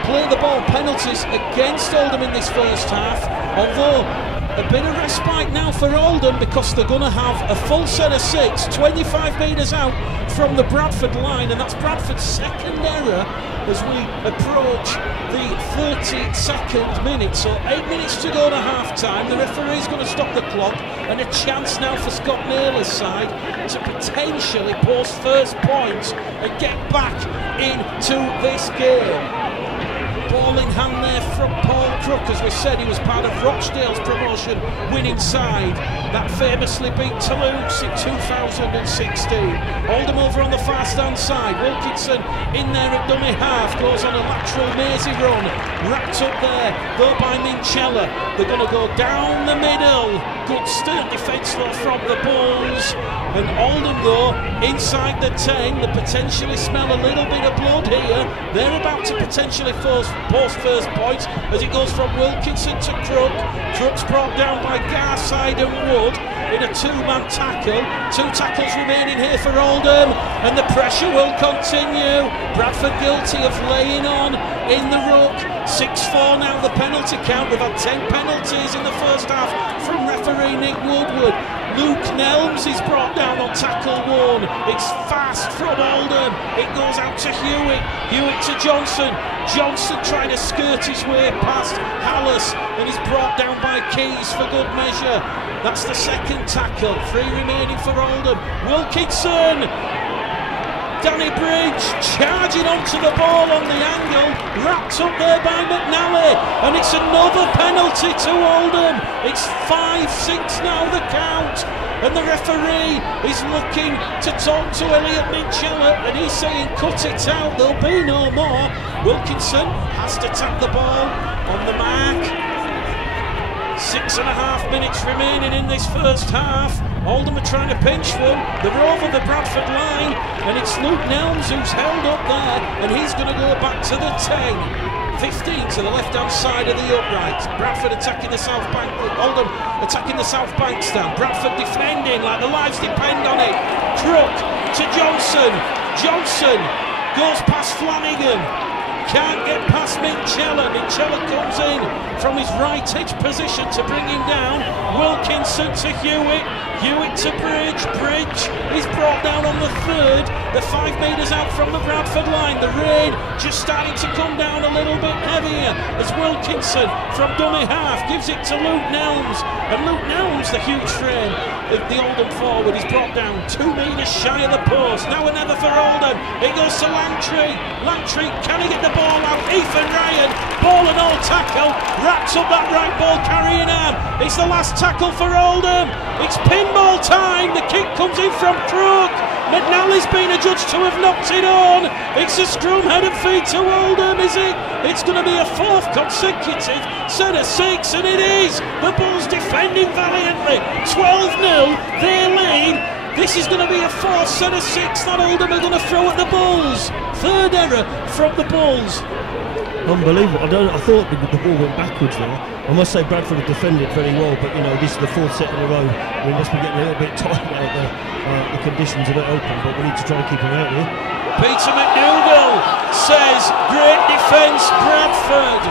play of the ball penalties against Oldham in this first half, although a bit of respite now for Oldham because they're going to have a full set of 6, 25 metres out from the Bradford line, and that's Bradford's second error as we approach the 32nd minute. So 8 minutes to go to half time. The referee's going to stop the clock, and a chance now for Scott Naylor's side to potentially post first points and get back into this game. Ball in hand there from Paul Crook. As we said, he was part of Rochdale's promotion winning side that famously beat Toulouse in 2016. Oldham over on the far stand side. Wilkinson in there at dummy half, goes on a lateral mazy run, wrapped up there though by Minchella. They're going to go down the middle. Good stern defence though from the Bulls. And Oldham though inside the 10, they potentially smell a little bit of blood here. They're about to potentially post first points as it goes from Wilkinson to Crook. Crook's brought down by Garside and Wood in a 2-man tackle. 2 tackles remaining here for Oldham, and the pressure will continue. Bradford guilty of laying on in the ruck. 6-4 now the penalty count. We've had 10 penalties in the first half from referee Nick Woodward. Luke Nelms is brought down on tackle 1. It's fast from Oldham. It goes out to Hewitt. Hewitt to Johnson. Johnson trying to skirt his way past Hallis, and he's brought down by Keys for good measure. That's the second tackle. 3 remaining for Oldham. Wilkinson. Danny Bridge charging onto the ball on the angle, wrapped up there by McNally, and it's another penalty to Oldham. It's 5-6 now the count, and the referee is looking to talk to Elliot Minchella, and he's saying cut it out, there'll be no more. Wilkinson has to tap the ball on the mark. 6.5 minutes remaining in this first half. Oldham are trying to pinch one. They're over the Bradford line, and it's Luke Nelms who's held up there, and he's going to go back to the 10. 15 to the left-hand side of the upright. Bradford attacking the south bank. Oldham attacking the south bank stand. Bradford defending like the lives depend on it. Crook to Johnson. Johnson goes past Flanagan. Can't get past Minchella. Minchella comes in from his right edge position to bring him down. Wilkinson to Hewitt. Hewitt to Bridge. Bridge is brought down on the 3rd. They're 5 metres out from the Bradford line. The rain just starting to come down a little bit heavier as Wilkinson from dummy half gives it to Luke Nelms. And Luke Nelms, the huge frame of the Oldham forward, is brought down 2 metres shy of the post. Now or never for Oldham. It goes to Langtree. Langtree, can he get the ball out? Ethan Ryan, ball and all tackle, wraps up that right ball carrying arm. It's the last tackle for Oldham. It's pinball time. The kick comes in from Crook. McNally's been adjudged to have knocked it on. It's a scrum head and feet to Oldham, is it? It's going to be a 4th consecutive set of 6, and it is. The Bulls defending valiantly. 12-0, they lead. This is going to be a 4th set of 6 that Oldham are going to throw at the Bulls. 3rd error from the Bulls. Unbelievable. I thought the ball went backwards there. I must say Bradford have defended very well, but you know, this is the 4th set in a row. We must be getting a little bit tight out there. The conditions are not open, but we need to try and keep them out here. Peter McDougall says great defence Bradford.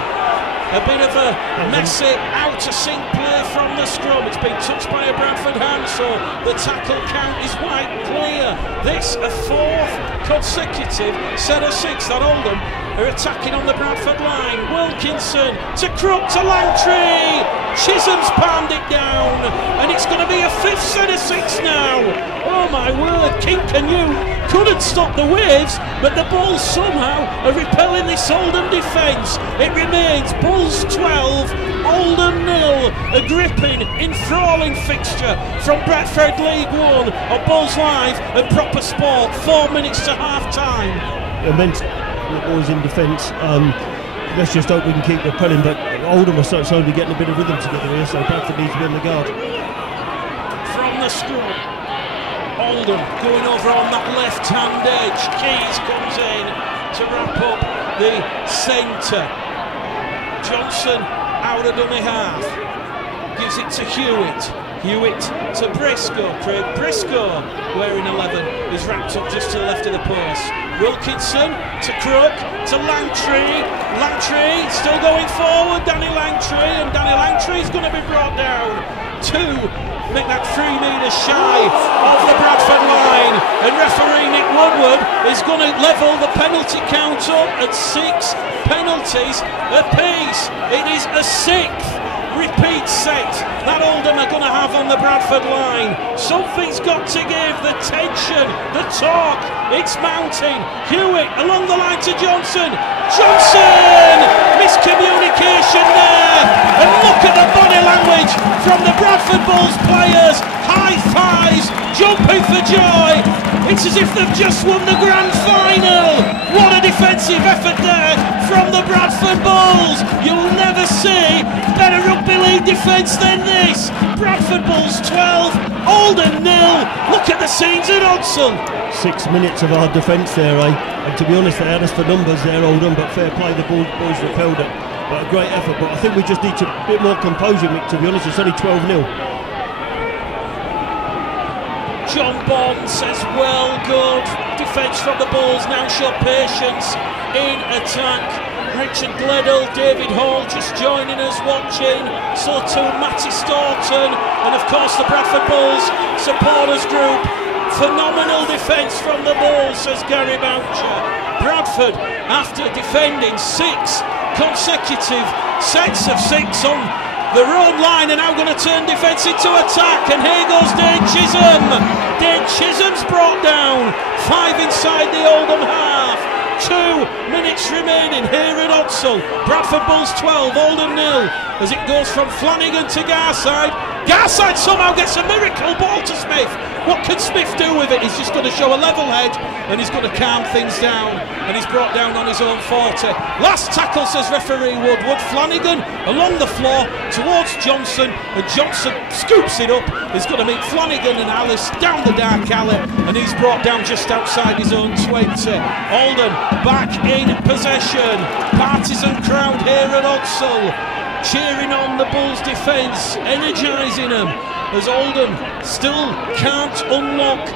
A bit of a messy out of sync play from from the scrum. It's been touched by a Bradford hand, so the tackle count is wide clear. This a fourth consecutive set of 6 that Oldham are attacking on the Bradford line. Wilkinson to Crook to Langtry. Chisholm's palmed it down, and it's going to be a 5th set of 6 now. Oh my word, King Canoe couldn't stop the waves, but the Bulls somehow are repelling this Oldham defence. It remains Bulls 12, Oldham 0, a gripping, enthralling fixture from Betfred League 1 on Bulls Live and Proper Sport, 4 minutes to half time. Immense boys in defence. Let's just hope we can keep repelling, but Oldham are slowly getting a bit of rhythm together here, so Bradford needs to be on the guard. From the scrum, Oldham going over on that left-hand edge. Keys comes in to wrap up the centre. Johnson out of dummy half, gives it to Hewitt. Hewitt to Briscoe. Craig Briscoe, wearing 11, is wrapped up just to the left of the post. Wilkinson to Crook to Langtry. Langtry still going forward. Danny Langtry, and Danny Langtry is going to be brought down to make that 3 metres shy of the Bradford line. And referee Nick Woodward is going to level the penalty count up at 6 penalties apiece. It is a 6th repeat set that Oldham are going to have on the Bradford line. Something's got to give. The tension, the talk, it's mounting. Hewitt along the line to Johnson. Johnson! Miscommunication there. And look at the body language from the Bradford Bulls players. High fives, jumping for joy. It's as if they've just won the grand final. What a defensive effort there from the Bradford Bulls. You'll never see better rugby league defence than this. Bradford Bulls 12, Oldham 0. Look at the scenes at Odsal. 6 minutes of hard defence there, eh? And to be honest, they had us for numbers there, Oldham, but fair play, the boys repelled it. But a great effort, but I think we just need a bit more composure, Mick, to be honest. It's only 12-0. John Bond says well good. Defence from the Bulls now show patience in attack. Richard Gledall, David Hall just joining us watching. So too Matty Staunton, and of course the Bradford Bulls supporters group. Phenomenal defence from the Bulls, says Gary Boucher. Bradford, after defending 6 consecutive sets of 6 on the road line, are now going to turn defence into attack, and here goes Dane Chisholm. Dane Chisholm's brought down. 5 inside the Oldham half. 2 minutes remaining here at Odsal. Bradford Bulls 12, Oldham 0, as it goes from Flanagan to Garside. Garside somehow gets a miracle ball to Smith. What can Smith do with it? He's just going to show a level head, and he's going to calm things down, and he's brought down on his own 40. Last tackle, says referee Woodward. Flanagan along the floor towards Johnson, and Johnson scoops it up. He's going to meet Flanagan and Alice down the dark alley, and he's brought down just outside his own 20. Oldham back in possession. Partisan crowd here at Odsal, cheering on the Bulls' defence, energising them, as Oldham still can't unlock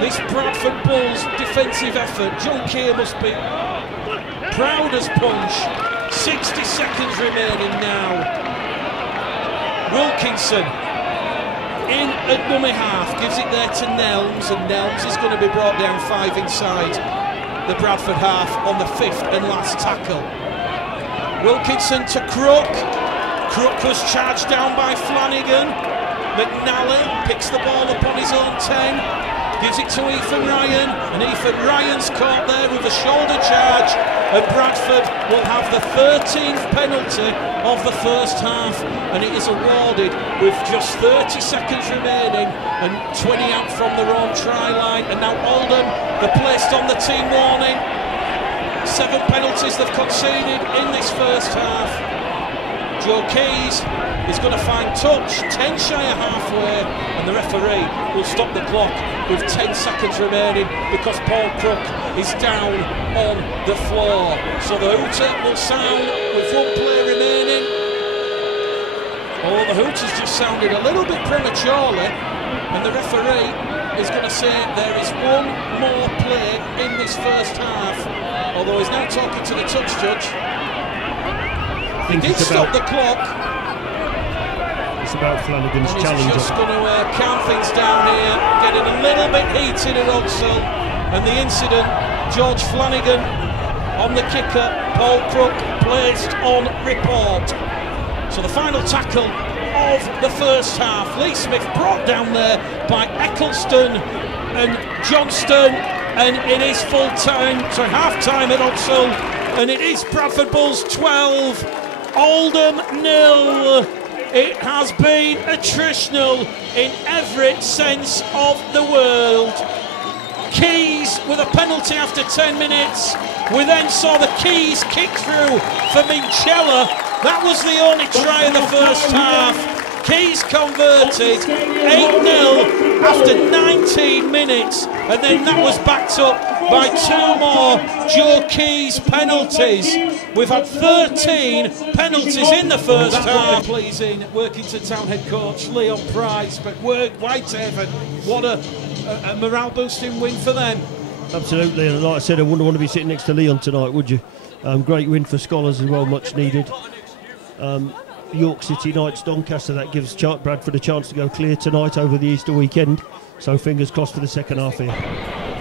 this Bradford Bulls defensive effort. John Keir must be proud as punch. 60 seconds remaining now. Wilkinson in at dummy half, gives it there to Nelms, and Nelms is going to be brought down 5 inside the Bradford half on the 5th and last tackle. Wilkinson to Crook. Crook was charged down by Flanagan. McNally picks the ball up on his own 10, gives it to Ethan Ryan, and Ethan Ryan's caught there with a shoulder charge, and Bradford will have the 13th penalty of the first half, and it is awarded with just 30 seconds remaining and 20 out from their own try line. And now Oldham, they're placed on the team warning. 7 penalties they've conceded in this first half. Joe Keys is going to find touch, 10 shy of halfway, and the referee will stop the clock with 10 seconds remaining because Paul Crook is down on the floor. So the hooter will sound with 1 play remaining. Oh, the hooter's just sounded a little bit prematurely, and the referee is going to say there is 1 more play in this first half, although he's now talking to the touch judge. He did stop the clock. It's about Flanagan's challenge. He's just going to calm things down here, getting a little bit heated at Odsal. And the incident, George Flanagan on the kicker, Paul Crook placed on report. So the final tackle of the first half. Lee Smith brought down there by Eccleston and Johnston, and it is full time, so half time at Odsal, and it is Bradford Bulls 12, Oldham 0. It has been attritional in every sense of the word. Keys with a penalty after 10 minutes. We then saw the Keys kick through for Minchella. That was the only try in the first half. Keys converted 8-0 after 19 minutes, and then that was backed up by 2 more Joe Keys penalties. We've had 13 penalties in the first half. Pleasing, Workington Town head coach Leon Price, but Whitehaven, what a morale boosting win for them. Absolutely, and like I said, I wouldn't want to be sitting next to Leon tonight, would you? Great win for Scholars as well, much needed. York City Knights Doncaster, that gives Bradford a chance to go clear tonight over the Easter weekend, so fingers crossed for the second half here.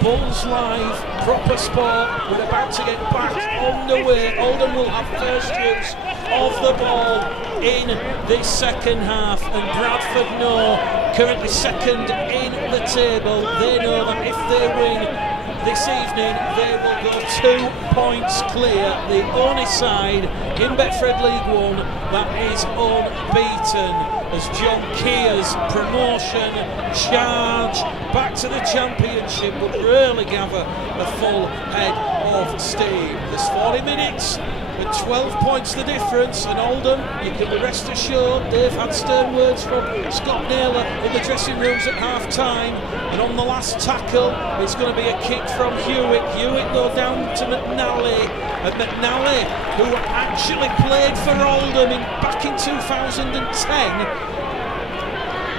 Bulls Live, proper sport, we're about to get back on the way. Oldham will have first use of the ball in this second half, and Bradford know, currently second in the table, they know that if they win this evening they will go 2 points clear, the only side in Betfred League One that is unbeaten, as John Keir's promotion charge back to the championship would really gather a full head of steam. There's 40 minutes with 12 points the difference, and Oldham, you can be rest assured, they've had stern words from Scott Naylor in the dressing rooms at half time. And on the last tackle, it's going to be a kick from Hewitt. Hewitt though down to McNally, and McNally, who actually played for Oldham back in 2010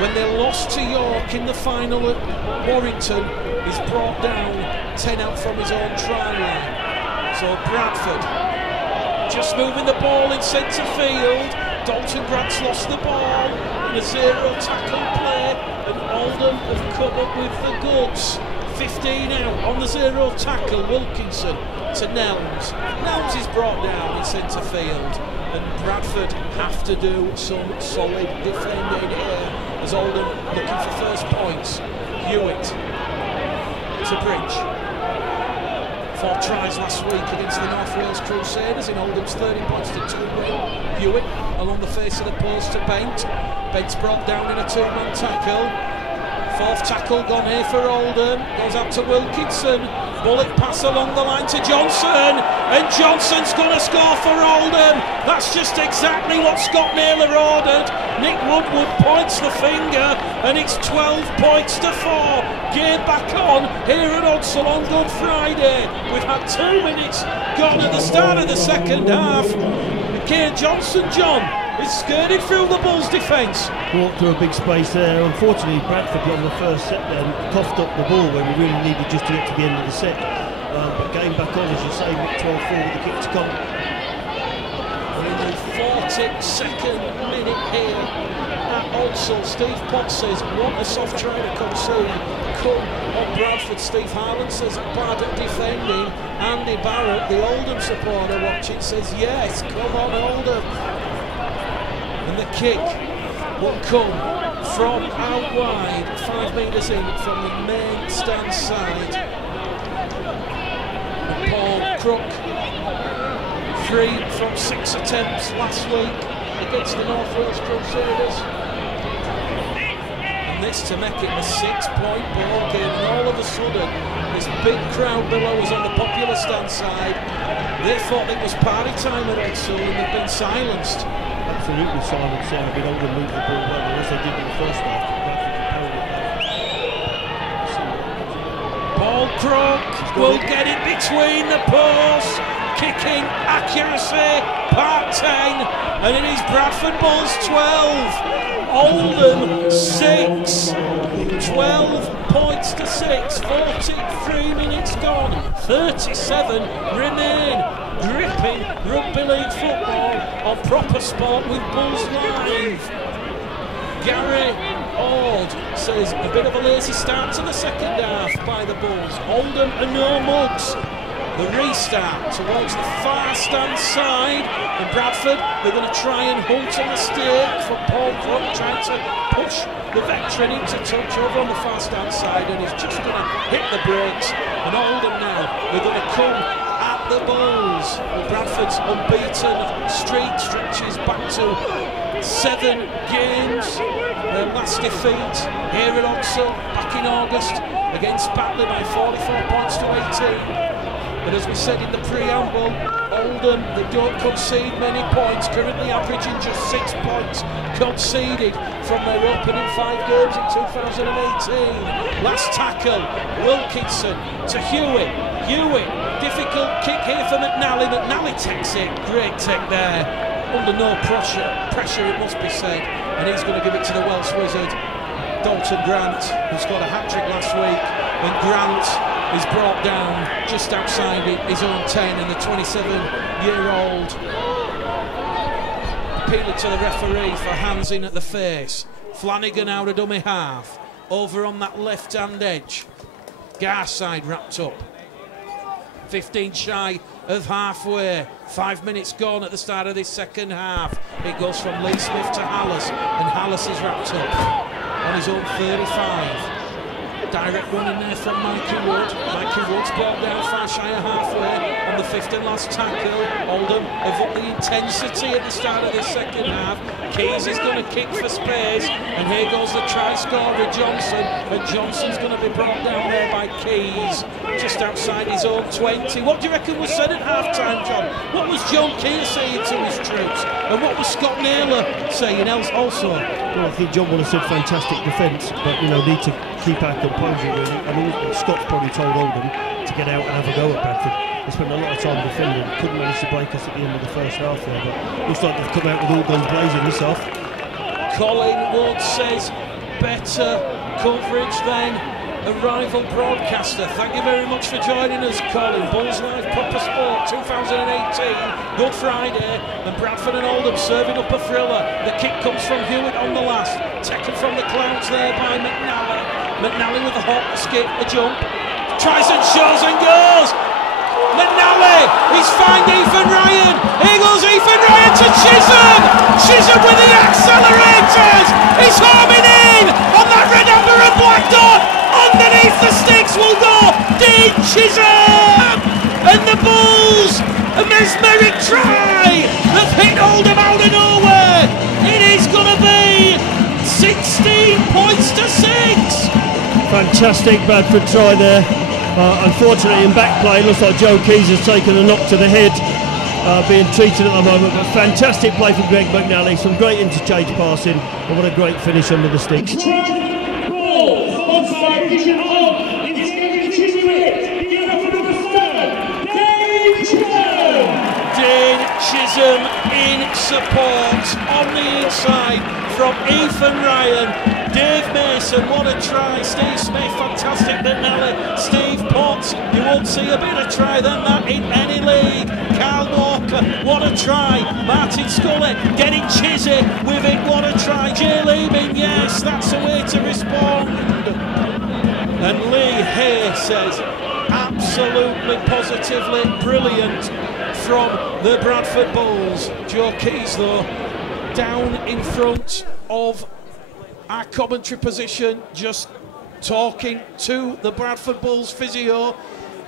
when they lost to York in the final at Warrington, is brought down 10 out from his own try line. So Bradford just moving the ball in centre field. Dalton Grant's lost the ball in a 0 tackle play, and Oldham have come up with the goods. 15 out on the 0 tackle. Wilkinson to Nelms. Nelms is brought down in centre field, and Bradford have to do some solid defending here as Oldham looking for first points. Hewitt to Bridge. 4 tries last week against the North Wales Crusaders in Oldham's 30 points to 2 win. Hewitt along the face of the post to Bent. Bent's brought down in a 2-man tackle. 4th tackle gone here for Oldham. Goes out to Wilkinson. Bullet pass along the line to Johnson, and Johnson's going to score for Oldham. That's just exactly what Scott Naylor ordered. Nick Woodward points the finger, and it's 12 points to 4. Game back on here at Odsal on Good Friday. We've had 2 minutes gone at the start of the second half. Keir Johnson, John, is skirted through the Bulls' defence. Walked through a big space there. Unfortunately, Bradford on the first set then coughed up the ball when we really needed just to get to the end of the set. But game back on, as you say, 12-4 with the kick to come. In the 42nd minute here at Odsal, Steve Potts says, what a soft try to come soon. Come on Bradford. Steve Harland says, bad at defending. Andy Barrett, the Oldham supporter watching, says, yes, come on Oldham. And the kick will come from out wide, 5 metres in from the main stand side. And Paul Crook, 3 from 6 attempts last week against the North Wales Crusaders. And this to make it a 6-point ball game. And all of a sudden, this big crowd below us on the popular stand side, they thought it was party time at Odsal, and they've been silenced. Absolutely silent there. Been able to move the ball well, as they did in the first half. Paul Crook will get it between the posts. Kicking accuracy, part 10, and it is Bradford Bulls 12, Oldham 6. 12 points to 6. 43 minutes gone. 37 remain. Gripping rugby league football on proper sport with Bulls Live. Gary Ord says a bit of a lazy start to the second half by the Bulls. Oldham and no mugs. The restart towards the far stand side, and Bradford, they're going to try and hunt a mistake from Paul Crump, trying to push the veteran into touch over on the far stand side, and he's just going to hit the brakes. And Oldham now, they're going to come at the Bulls. Well, Bradford's unbeaten streak stretches back to 7 games. Their last defeat here at Odsal back in August against Batley by 44 points to 18. But as we said in the preamble, Oldham, they don't concede many points, currently averaging just 6 points conceded from their opening 5 games in 2018. Last tackle, Wilkinson to Hewitt. Hewitt, difficult kick here for McNally. McNally takes it, great take there. Under no pressure it must be said. And he's going to give it to the Welsh wizard, Dalton Grant, who scored a hat-trick last week. And Grant is brought down just outside his own 10, and the 27-year-old appealing to the referee for hands in at the face. Flanagan out of dummy half, over on that left-hand edge. Garside wrapped up. 15 shy of halfway. 5 minutes gone at the start of this second half. It goes from Lee Smith to Hallis, and Hallis is wrapped up on his own 35. Direct run in there from Mikey Wood. Mikey Wood's brought down far shy of halfway on the 5th and last tackle. Oldham have upped the intensity at the start of this second half. Keys is going to kick for space, and here goes the try scorer Johnson, and Johnson's going to be brought down there by Keys just outside his own 20. What do you reckon was said at half-time, John? What was John Keys saying to his troops, and what was Scott Naylor saying also? Well, I think John Wallace said fantastic defence, but need to keep our composure really. And Scott's probably told Oldham to get out and have a go at Bradford. They spent a lot of time defending, couldn't manage to break us at the end of the first half there, but looks like they've come out with all guns blazing this half. Colin Wood says better coverage than a rival broadcaster. Thank you very much for joining us, Colin. Bulls Live Proper Sport 2018, Good Friday, and Bradford and Oldham serving up a thriller. The kick comes from Hewitt on the last, taken from the clouds there by McNally. McNally with a hop, a skip, a jump, tries and shows and goes. McNally, he's found Ethan Ryan. Here goes Ethan Ryan to Chisholm. Chisholm with the accelerators. He's homing in on that red, amber and black dot. Underneath the sticks will go Dean Chisholm. And the Bulls, a mesmeric try that hit Oldham out of nowhere. It is going to be 16 points to 6. Fantastic Bradford try there. Unfortunately in back play, looks like Joe Keys has taken a knock to the head, being treated at the moment, but fantastic play from Greg McNally, some great interchange passing, and what a great finish under the sticks. Dean Chisholm in support on the inside from Ethan Ryan. Dave Mason, what a try. Steve Smith, fantastic. McNally, Steve Potts, you won't see a better try than that in any league. Carl Walker, what a try. Martin Scully getting chizzy with it, what a try. Jay Leeming, yes, that's a way to respond. And Lee Hay says, absolutely, positively brilliant from the Bradford Bulls. Joe Keys, though, down in front of our commentary position, just talking to the Bradford Bulls physio.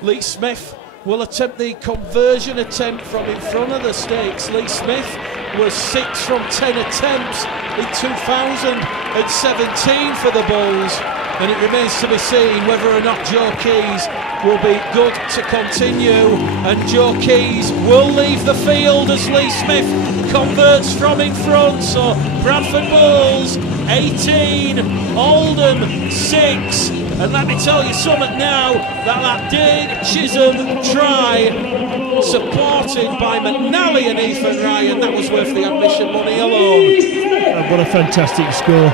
Lee Smith will attempt the conversion attempt from in front of the stakes. Lee Smith was 6 from 10 attempts in 2017 for the Bulls, and it remains to be seen whether or not Joe Keys will be good to continue. And Joe Keys will leave the field as Lee Smith converts from in front. So Bradford Bulls 18, Oldham 6. And let me tell you something now, that Dane Chisholm try, supported by McNally and Ethan Ryan, that was worth the admission money alone. What a fantastic score.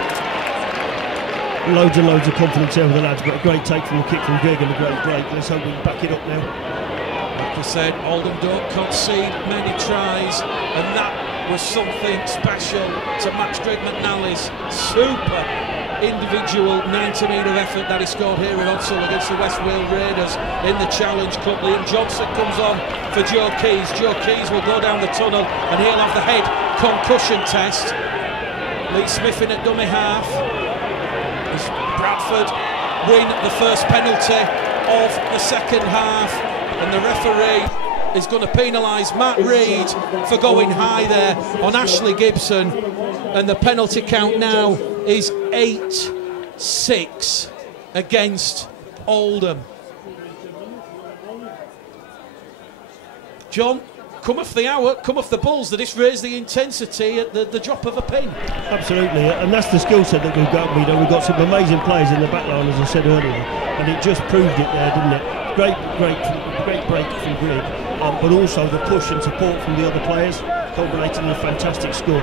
Loads and loads of confidence there with the lads, but a great take from the kick from Greg and a great break. Let's hope we can back it up now. Like I said, Oldham don't concede many tries, and that was something special to match Greg McNally's super individual 90-metre effort that he scored here at Odsal against the West Wales Raiders in the Challenge Cup. Liam Johnson comes on for Joe Keys. Joe Keys will go down the tunnel and he'll have the head concussion test. Lee Smith in at dummy half as Bradford win the first penalty of the second half, and the referee is going to penalise Matt Reid for going high there on Ashley Gibson, and the penalty count now is 8-6 against Oldham. John, come off the hour, come off the balls, that it's raised the intensity at the drop of a pin. Absolutely, and that's the skill set that we've got. We've got some amazing players in the back line, as I said earlier, and it just proved it there, didn't it? Great break from Greg, but also the push and support from the other players, culminating in a fantastic score.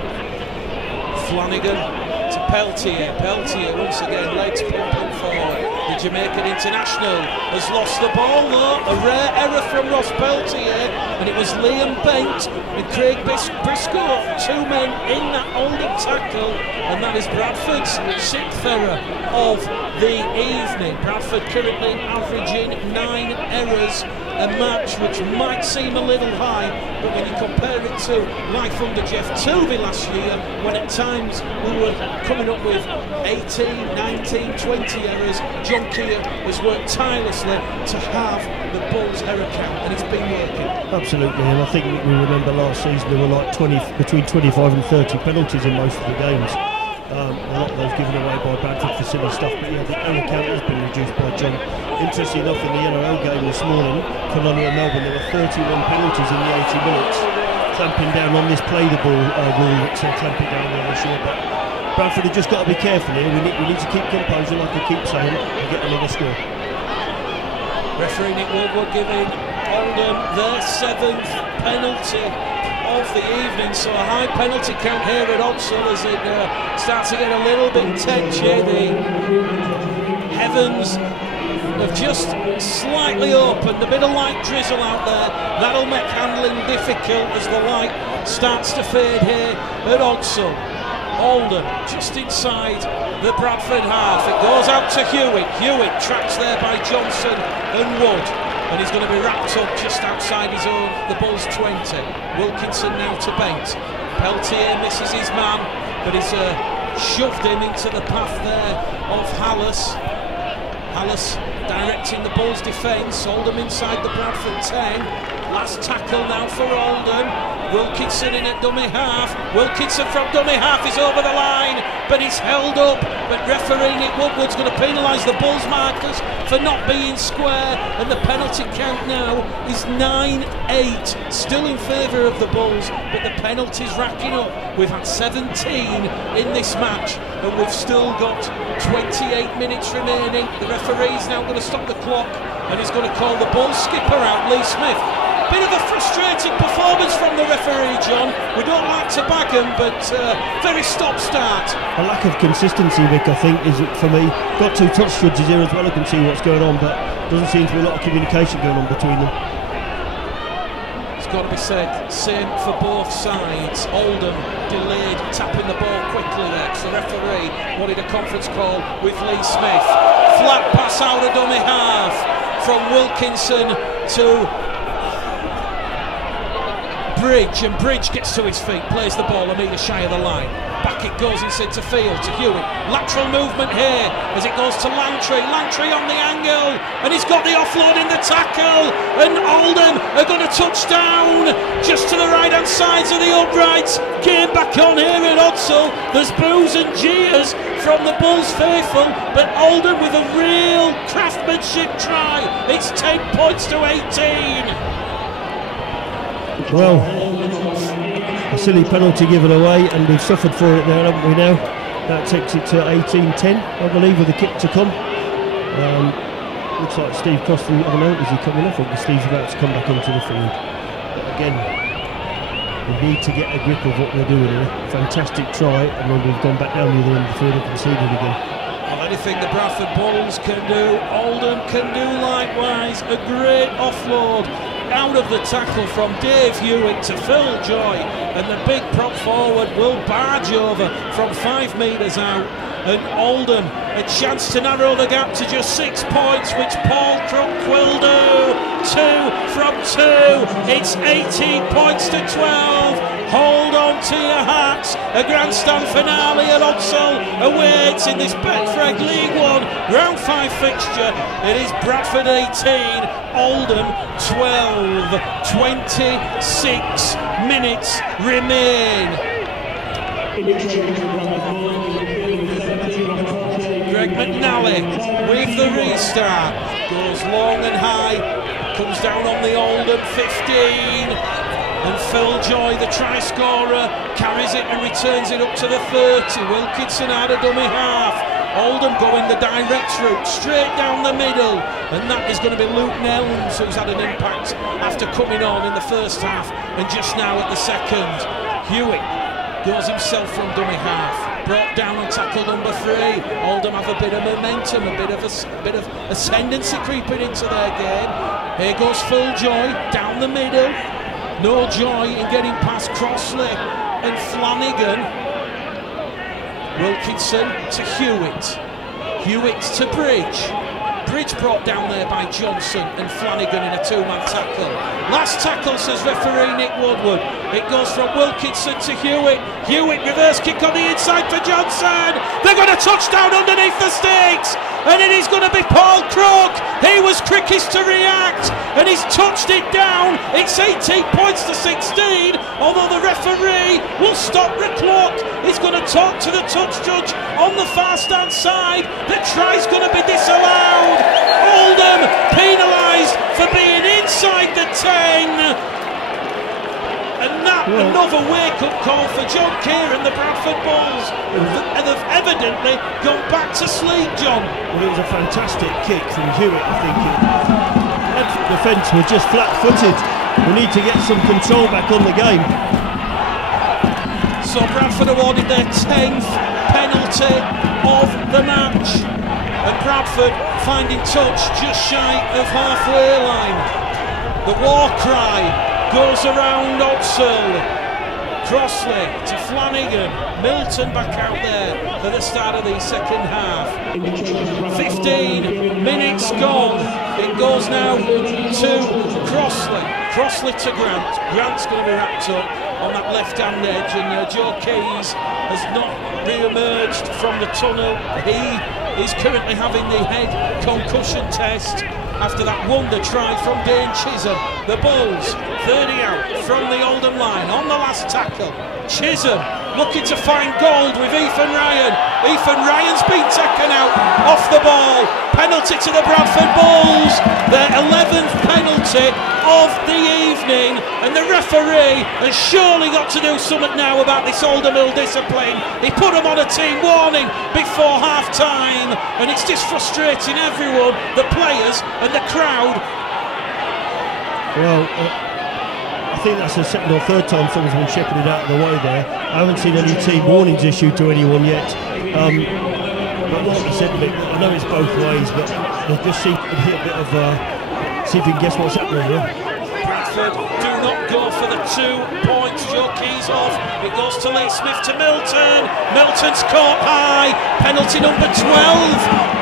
Flanagan to Peltier. Peltier once again, legs pumping forward. The Jamaican international has lost the ball though. A rare error from Ross Peltier, and it was Liam Bent and Craig Briscoe, two men in that Oldham tackle, and that is Bradford's 6th error of the evening. Bradford currently averaging 9 errors a match, which might seem a little high, but when you compare it to life under Jeff Toovey last year, when at times we were coming up with 18, 19, 20 errors, John Keir has worked tirelessly to have the Bulls' error count, and it's been working. Absolutely, and I think we remember last season there were like between 25 and 30 penalties in most of the games. A lot of those given away by Bradford for silly stuff, but yeah, the error count has been reduced by John. Interesting enough, in the NRL game this morning, Colonia and Melbourne, there were 31 penalties in the 80 minutes, clamping down on this play the ball rule that's clamping down there this year. But Bradford have just got to be careful here. We need to keep composure, like I keep saying, and get another score. Referee Nick Woodward giving Oldham their 7th penalty of the evening, so a high penalty count here at Oxford as it starts to get a little bit tense here. The heavens have just slightly opened, a bit of light drizzle out there, that'll make handling difficult as the light starts to fade here at Oxford. Oldham just inside the Bradford half, it goes out to Hewitt. Hewitt tracked there by Johnson and Wood, and he's going to be wrapped up just outside his own, the Bulls 20. Wilkinson now to Bent. Peltier misses his man, but he's shoved him into the path there of Hallis. Hallis directing the Bulls' defence. Oldham inside the Bradford 10. Last tackle now for Oldham. Wilkinson in at dummy half. Wilkinson from dummy half is over the line, but he's held up. But referee Nick Woodward's going to penalise the Bulls markers for not being square, and the penalty count now is 9-8, still in favour of the Bulls, but the penalties racking up. We've had 17 in this match, and we've still got 28 minutes remaining. The referee's now going to stop the clock, and he's going to call the Bulls skipper out, Lee Smith. Bit of a frustrating performance from the referee, John. We don't like to bag him, but very stop-start. A lack of consistency, Vic, I think, is it for me. Got 2 touch judges here as well who can see what's going on, but doesn't seem to be a lot of communication going on between them. It's got to be said, same for both sides. Oldham delayed tapping the ball quickly there, because the referee wanted a conference call with Lee Smith. Flat pass out of dummy half from Wilkinson to Bridge, and Bridge gets to his feet, plays the ball a metre shy of the line. Back it goes in centre field to Hewitt. Lateral movement here as it goes to Lantry. Lantry on the angle, and he's got the offload in the tackle, and Oldham are going to touch down just to the right hand sides of the uprights. Game back on here at Odsal. There's boos and jeers from the Bulls faithful, but Oldham with a real craftsmanship try. It's 10 points to 18. Well, a silly penalty given away, and we've suffered for it there, haven't we now? That takes it to 18-10, I believe, with a kick to come. Looks like Steve Crossley, I don't know, is he coming off, or Steve's about to come back onto the field? But again, we need to get a grip of what they're doing here. Fantastic try, and then we've gone back down the other end of the field and conceded again. Well, anything the Bradford Bulls can do, Oldham can do likewise. A great offload out of the tackle from Dave Hewitt to Phil Joy, and the big prop forward will barge over from 5 metres out, and Oldham a chance to narrow the gap to just 6 points, which Paul Crook will do. 2 from 2, it's 18 points to 12. Hold on to your hats. A grandstand finale at Odsal awaits in this Betfred League 1 Round 5 fixture. It is Bradford 18, Oldham 12. 26 minutes remain. Greg McNally with the restart. Goes long and high. Comes down on the Oldham 15. And Phil Joy, the try scorer, carries it and returns it up to the 30. Wilkinson had a dummy half. Oldham going the direct route, straight down the middle. And that is going to be Luke Nelms, who's had an impact after coming on in the first half and just now at the second. Hewitt goes himself from dummy half. Brought down on tackle number 3. Oldham have a bit of momentum, a bit of ascendancy creeping into their game. Here goes Phil Joy down the middle. No joy in getting past Crossley and Flanagan. Wilkinson to Hewitt. Hewitt to Bridge. Bridge brought down there by Johnson and Flanagan in a 2-man tackle. Last tackle, says referee Nick Woodward. It goes from Wilkinson to Hewitt. Hewitt reverse kick on the inside for Johnson. They're going to touch down underneath the stakes. And it is going to be Paul Crook. He was quickest to react, and he's touched it down. It's 18 points to 16, although the referee will stop the clock. He's going to talk to the touch judge on the far stand side. The try's going to be disallowed. Oldham penalised for being inside the 10. And that another wake-up call for John Keir and the Bradford Bulls. And they've evidently gone back to sleep, John. Well, it was a fantastic kick from Hewitt, I think. The defence were just flat-footed. We need to get some control back on the game. So Bradford awarded their 10th penalty of the match. And Bradford finding touch just shy of halfway line. The war cry goes around Odsal. Crossley to Flanagan. Milton back out there at the start of the second half. 15 minutes gone. It goes now to Crossley. Crossley to Grant. Grant's going to be wrapped up on that left-hand edge, and Joe Keys has not re-emerged from the tunnel. He is currently having the head concussion test after that wonder try from Dane Chisholm. The Bulls 30 out from the Oldham line on the last tackle. Chisholm looking to find gold with Ethan Ryan. Ethan Ryan's been taken out off the ball. Penalty to the Bradford Bulls. Their 11th penalty of the evening, and the referee has surely got to do something now about this Oldham ill discipline. He put them on a team warning before half time, and it's just frustrating everyone, the players and the crowd. Well, I think that's the second or third time someone's been shepherded out of the way there. I haven't seen any team warnings issued to anyone yet. But like I said, Mick, I know it's both ways, but there just seems to be a bit of see if you can guess what's happening here. Bradford do not go for the 2 points. Joe Keys off. It goes to Lee Smith to Milton. Milton's caught high. Penalty number 12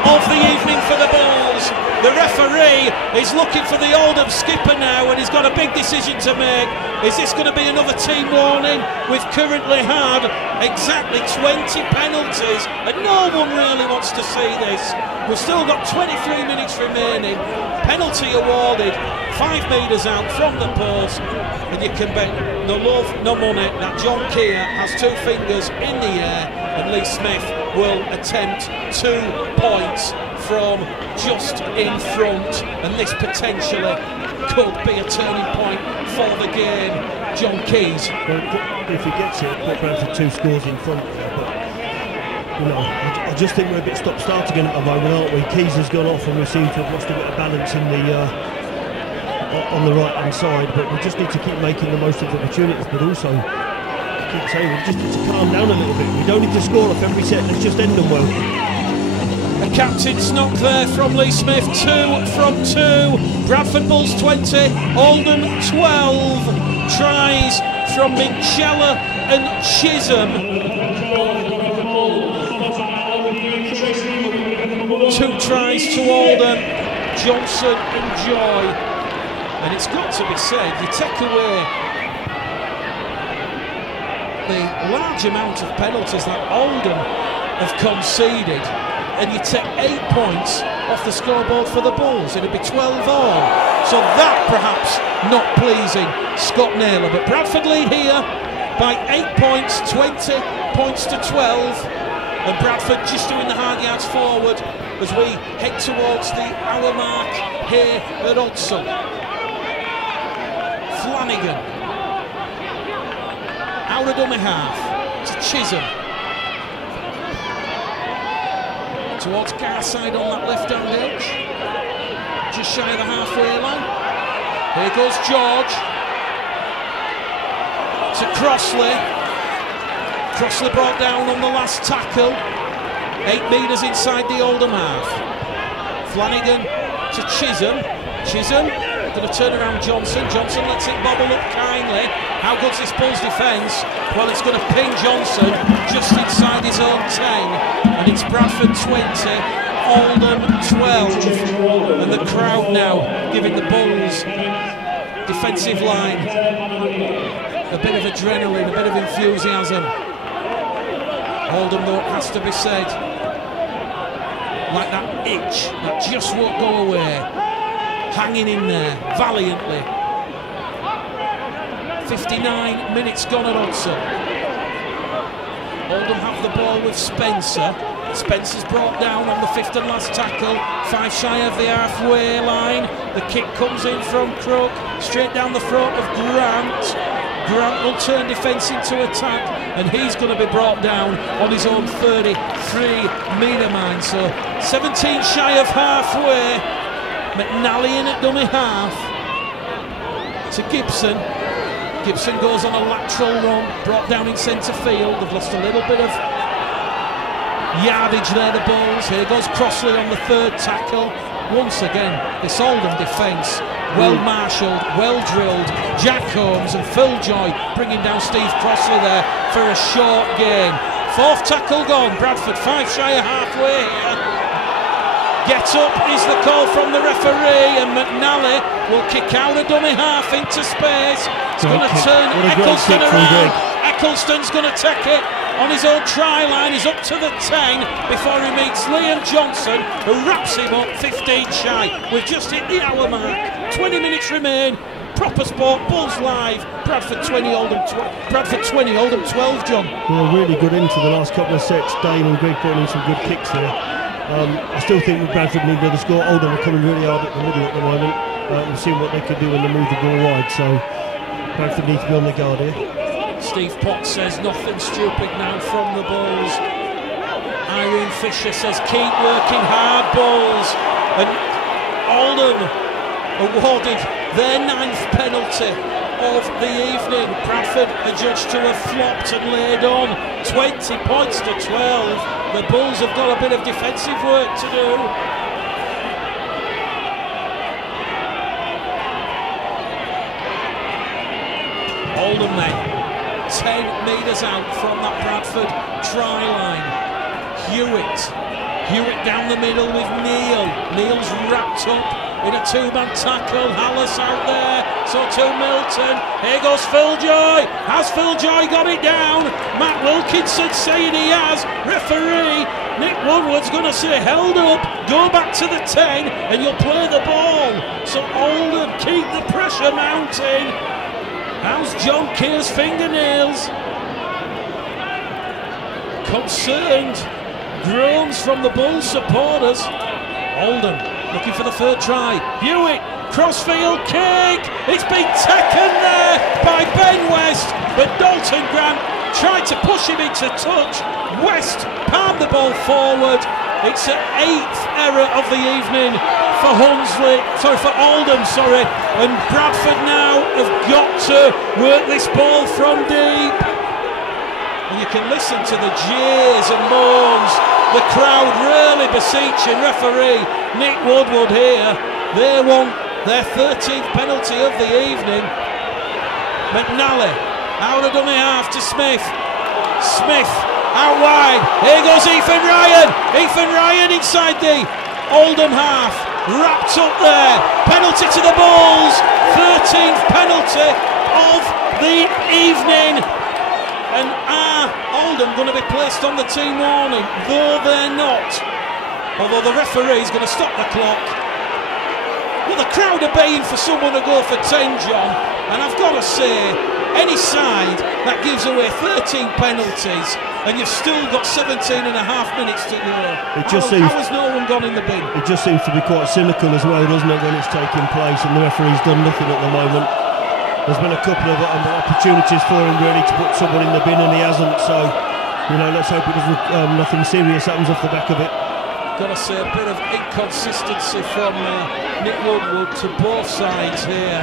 of the evening for the Bulls. The referee is looking for the Oldham skipper now, and he's got a big decision to make. Is this going to be another team warning? We've currently had exactly 20 penalties, and no one really wants to see this. We've still got 23 minutes remaining. Penalty awarded, 5 metres out from the post, and you can bet no love, no money that John Keir has 2 fingers in the air, and Lee Smith will attempt 2 points from just in front, and this potentially could be a turning point for the game. John Keys. Well, if he gets it, put Bradford 2 scores in front there, but you know, I just think we're a bit stop-start again at the moment, aren't we? Keys has gone off, and we seem to have lost a bit of balance in the on the right-hand side, but we just need to keep making the most of the opportunities, but also keep saying we just need to calm down a little bit. We don't need to score off every set, let's just end them well. A captain's knock there from Lee Smith, 2 from 2. Bradford Bulls 20, Oldham 12. Tries from Minchella and Chisholm. 2 tries to Oldham, Johnson and Joy. And it's got to be said, you take away the large amount of penalties that Oldham have conceded, and you take 8 points off the scoreboard for the Bulls, it'd be 12 all. So that perhaps not pleasing Scott Naylor, but Bradford lead here by 8 points, 20 points to 12, and Bradford just doing the hard yards forward as we head towards the hour mark here at Odsal. Flanagan out of dummy half to Chisholm, towards Garside on that left hand edge, just shy of the halfway line. Here goes George to Crossley. Crossley brought down on the last tackle, 8 metres inside the Oldham half. Flanagan to Chisholm. Chisholm going to turn around Johnson. Johnson lets it bobble up kindly. How good's this Bulls defence? Well, it's going to ping Johnson just inside his own 10, and it's Bradford 20, Oldham 12, and the crowd now giving the Bulls defensive line a bit of adrenaline, a bit of enthusiasm. Oldham, though, it has to be said, like that itch that just won't go away, hanging in there valiantly. 59 minutes gone at Odsal. Oldham have the ball with Spencer. Spencer's brought down on the 5th and last tackle, 5 shy of the halfway line. The kick comes in from Crook, straight down the throat of Grant. Grant will turn defence into attack, and he's going to be brought down on his own 33-metre line. So 17 shy of halfway. McNally in at dummy half to Gibson. Gibson goes on a lateral run, brought down in centre field. They've lost a little bit of yardage there, the Bulls. Here goes Crossley on the 3rd tackle. Once again, this Oldham defence, well marshalled, well drilled. Jack Holmes and Phil Joy bringing down Steve Crossley there for a short gain. 4th tackle gone, Bradford 5 shy of halfway here. Get up is the call from the referee, and McNally will kick out a dummy half into space. It's going to turn Eccleston around. Eccleston's going to take it on his own try line. He's up to the 10 before he meets Liam Johnson, who wraps him up 15 shy. We've just hit the hour mark. 20 minutes remain. Proper sport, Bulls live. Bradford 20, Oldham 12. Bradford 20, Oldham 12. John. Well, really good into the last couple of sets. Dane and Greg putting in some good kicks there. I still think with Bradford need to score. Oldham are coming really hard at the middle at the moment. We've seen what they could do when they move the ball wide. So Bradford need to be on their guard here. Steve Potts says nothing stupid now from the Bulls. Irene Fisher says keep working hard, Bulls. And Oldham awarded their 9th penalty of the evening. Bradford adjudged to have flopped and laid on. 20 points to 12. The Bulls have got a bit of defensive work to do. Oldham then 10 metres out from that Bradford try line. Hewitt down the middle with Neil. Neil's wrapped up in a 2-man tackle. Hallis out there, so to Milton. Here goes Phil Joy. Has Phil Joy got it down? Matt Wilkinson saying he has. Referee Nick Woodward's going to say held up. Go back to the 10 and you'll play the ball. So Oldham keep the pressure mounting. How's John Keir's fingernails? Concerned groans from the Bulls supporters. Oldham looking for the 3rd try. Hewitt, crossfield kick. It's been taken there by Ben West, but Dalton Grant tried to push him into touch. West palmed the ball forward. It's an 8th error of the evening for Oldham, and Bradford now have got to work this ball from deep. And you can listen to the jeers and moans. The crowd really beseeching referee Nick Woodward here. They want their 13th penalty of the evening. McNally out of dummy half to Smith. Smith out wide. Here goes Ethan Ryan. Ethan Ryan inside the Oldham half. Wrapped up there. Penalty to the Bulls. 13th penalty of the evening. And are Oldham going to be placed on the team warning? Though they're not. Although the referee is going to stop the clock. Well, the crowd are baying for someone to go for 10, John. And I've got to say, any side that gives away 13 penalties and you've still got 17 and a half minutes to go, how has no one gone in the bin? It just seems to be quite cynical as well, doesn't it, when it's taking place and the referee's done nothing at the moment. There's been a couple of opportunities for him really to put someone in the bin and he hasn't, so let's hope it doesn't, nothing serious happens off the back of it. Got to say, a bit of inconsistency from Nick Woodward to both sides here,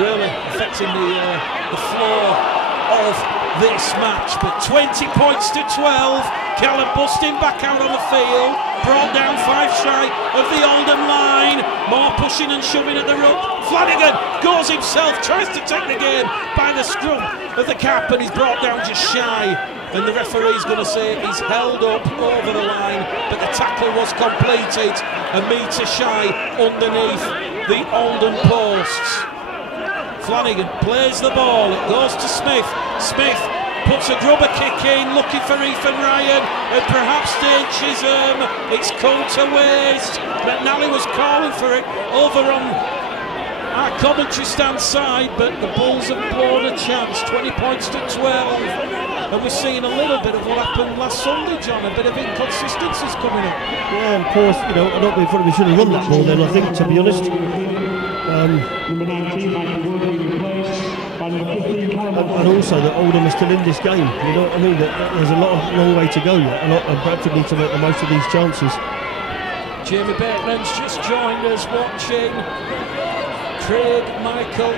really affecting the flow of this match. But 20 points to 12, Callum busting back out on the field, brought down 5 shy of the Oldham line, more pushing and shoving at the ruck. Flanagan goes himself, tries to take the game by the scrum of the cap, and he's brought down just shy. And the referee's going to say he's held up over the line, but the tackle was completed a metre shy underneath the Oldham posts. Flanagan plays the ball, it goes to Smith. Smith puts a grubber kick in, looking for Ethan Ryan, and perhaps Dane Chisholm. It's come to waste. McNally was calling for it over on our commentary stand side, but the Bulls have blown a chance. 20 points to 12. And we're seeing a little bit of what happened last Sunday, John. A bit of inconsistencies coming up. Yeah, of course, I don't think we should have run that ball then, I think, to be honest. And also that Oldham is still in this game, you know what I mean? There's a long way to go yet, and Bradford need to make the most of these chances. Jamie Bateman's just joined us watching. Craig Michael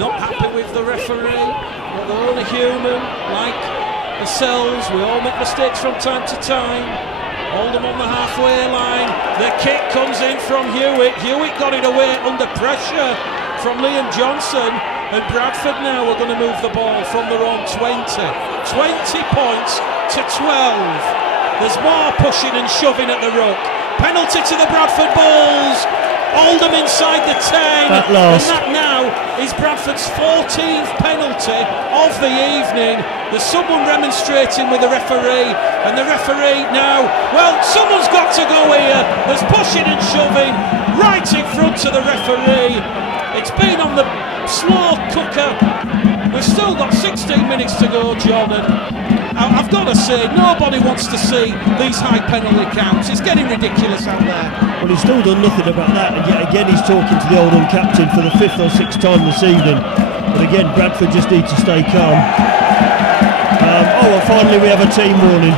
not happy with the referee, but they're only human like ourselves. We all make mistakes from time to time. Oldham on the halfway line. The kick comes in from Hewitt. Hewitt got it away under pressure from Liam Johnson. And Bradford now are going to move the ball from their own 20. 20 points to 12. There's more pushing and shoving at the ruck. Penalty to the Bradford Bulls. Oldham inside the 10. That last. And that now is Bradford's 14th penalty of the evening. There's someone remonstrating with the referee, and the referee now, well, someone's got to go here. There's pushing and shoving right in front of the referee. It's been on the slow cooker. We've still got 16 minutes to go, John, and I've got to say, nobody wants to see these high penalty counts. It's getting ridiculous out there. Well, he's still done nothing about that, and yet again he's talking to the Oldham captain for the 5th or 6th time this evening. But again, Bradford just need to stay calm. Well, finally we have a team warning.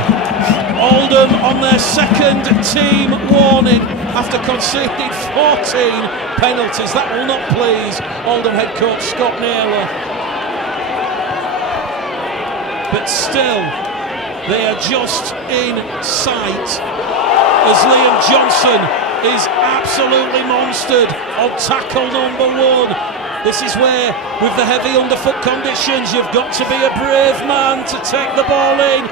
Oldham on their 2nd team warning after conceding 14 penalties. That will not please Oldham head coach Scott Naylor. But still, they are just in sight as Liam Johnson is absolutely monstered on tackle number 1. This is where, with the heavy underfoot conditions, you've got to be a brave man to take the ball in.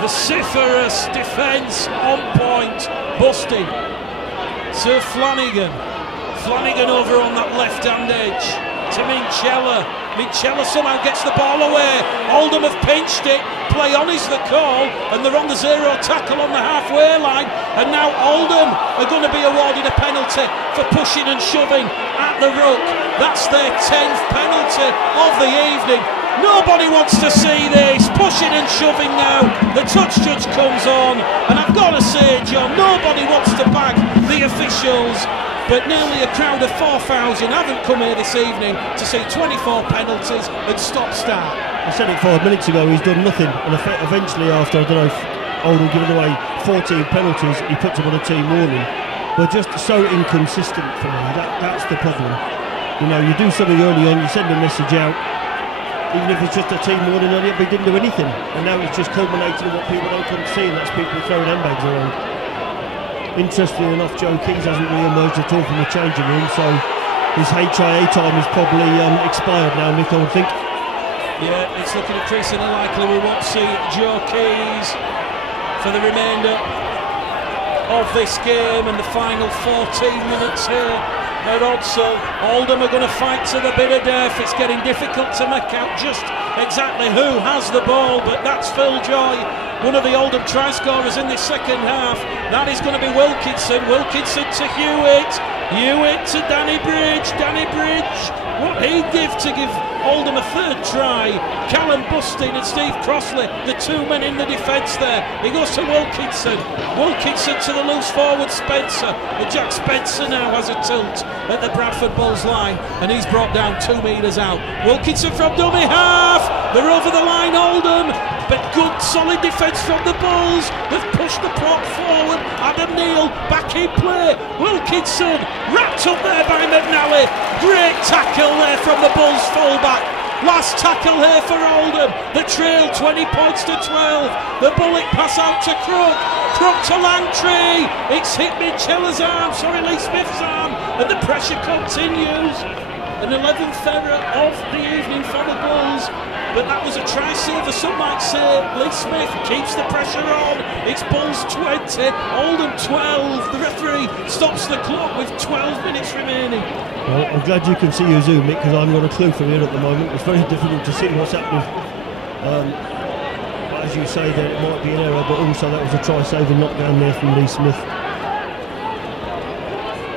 Vociferous defence on point, busting to Flanagan. Flanagan over on that left-hand edge to Minchella. Minchella somehow gets the ball away. Oldham have pinched it. Play on is the call, and they're on the 0 tackle on the halfway line. And now Oldham are going to be awarded a penalty for pushing and shoving at the ruck. That's their 10th penalty of the evening. Nobody wants to see this. Pushing and shoving now. The touch judge comes on, and I've got to say, John, nobody wants to bag the officials. But nearly a crowd of 4,000 haven't come here this evening to see 24 penalties and stop-start. I said it 5 minutes ago, he's done nothing, and eventually after, I don't know, Oldham giving away 14 penalties, he puts them on a team warning. But just so inconsistent for me, that's the problem. You know, you do something early on, you send a message out, even if it's just a team warning on it, but he didn't do anything. And now it's just culminating in what people don't come to see, and that's people throwing handbags around. Interestingly enough, Joe Keys hasn't re-emerged at all from the changing room, so his HIA time is probably expired now, Mick, I would think. Yeah, it's looking increasingly likely we won't see Joe Keys for the remainder of this game and the final 14 minutes here at Odsall. Oldham are going to fight to the bitter death. It's getting difficult to make out just exactly who has the ball, but that's Phil Joy, one of the Oldham try scorers in this second half. That is going to be Wilkinson. Wilkinson to Hewitt. Hewitt to Danny Bridge. Danny Bridge, what he'd give to give Oldham a third try. Callum Bustin and Steve Crossley, the two men in the defence there. He goes to Wilkinson. Wilkinson to the loose forward Spencer. And Jack Spencer now has a tilt at the Bradford Bulls line, and he's brought down 2 metres out. Wilkinson from dummy half. They're over the line, Oldham, but good solid defence from the Bulls. They've pushed the plot forward. Adam Neal back in play. Wilkinson wrapped up there by McNally. Great tackle there from the Bulls fullback. Last tackle here for Oldham. The trail 20 points to 12. The bullet pass out to Crook. Crook to Langtree. It's hit Mitchella's arm, Lee Smith's arm, and the pressure continues. An 11th error of the evening for the Bulls, but that was a try saver, some might say. Lee Smith keeps the pressure on. It's Bulls 20, Oldham 12. The referee stops the clock with 12 minutes remaining. Well, I'm glad you can see your Zoom, Mick, because I haven't got a clue from here at the moment. It's very difficult to see what's happening. But as you say, that it might be an error, but also that was a try saving knockdown there from Lee Smith.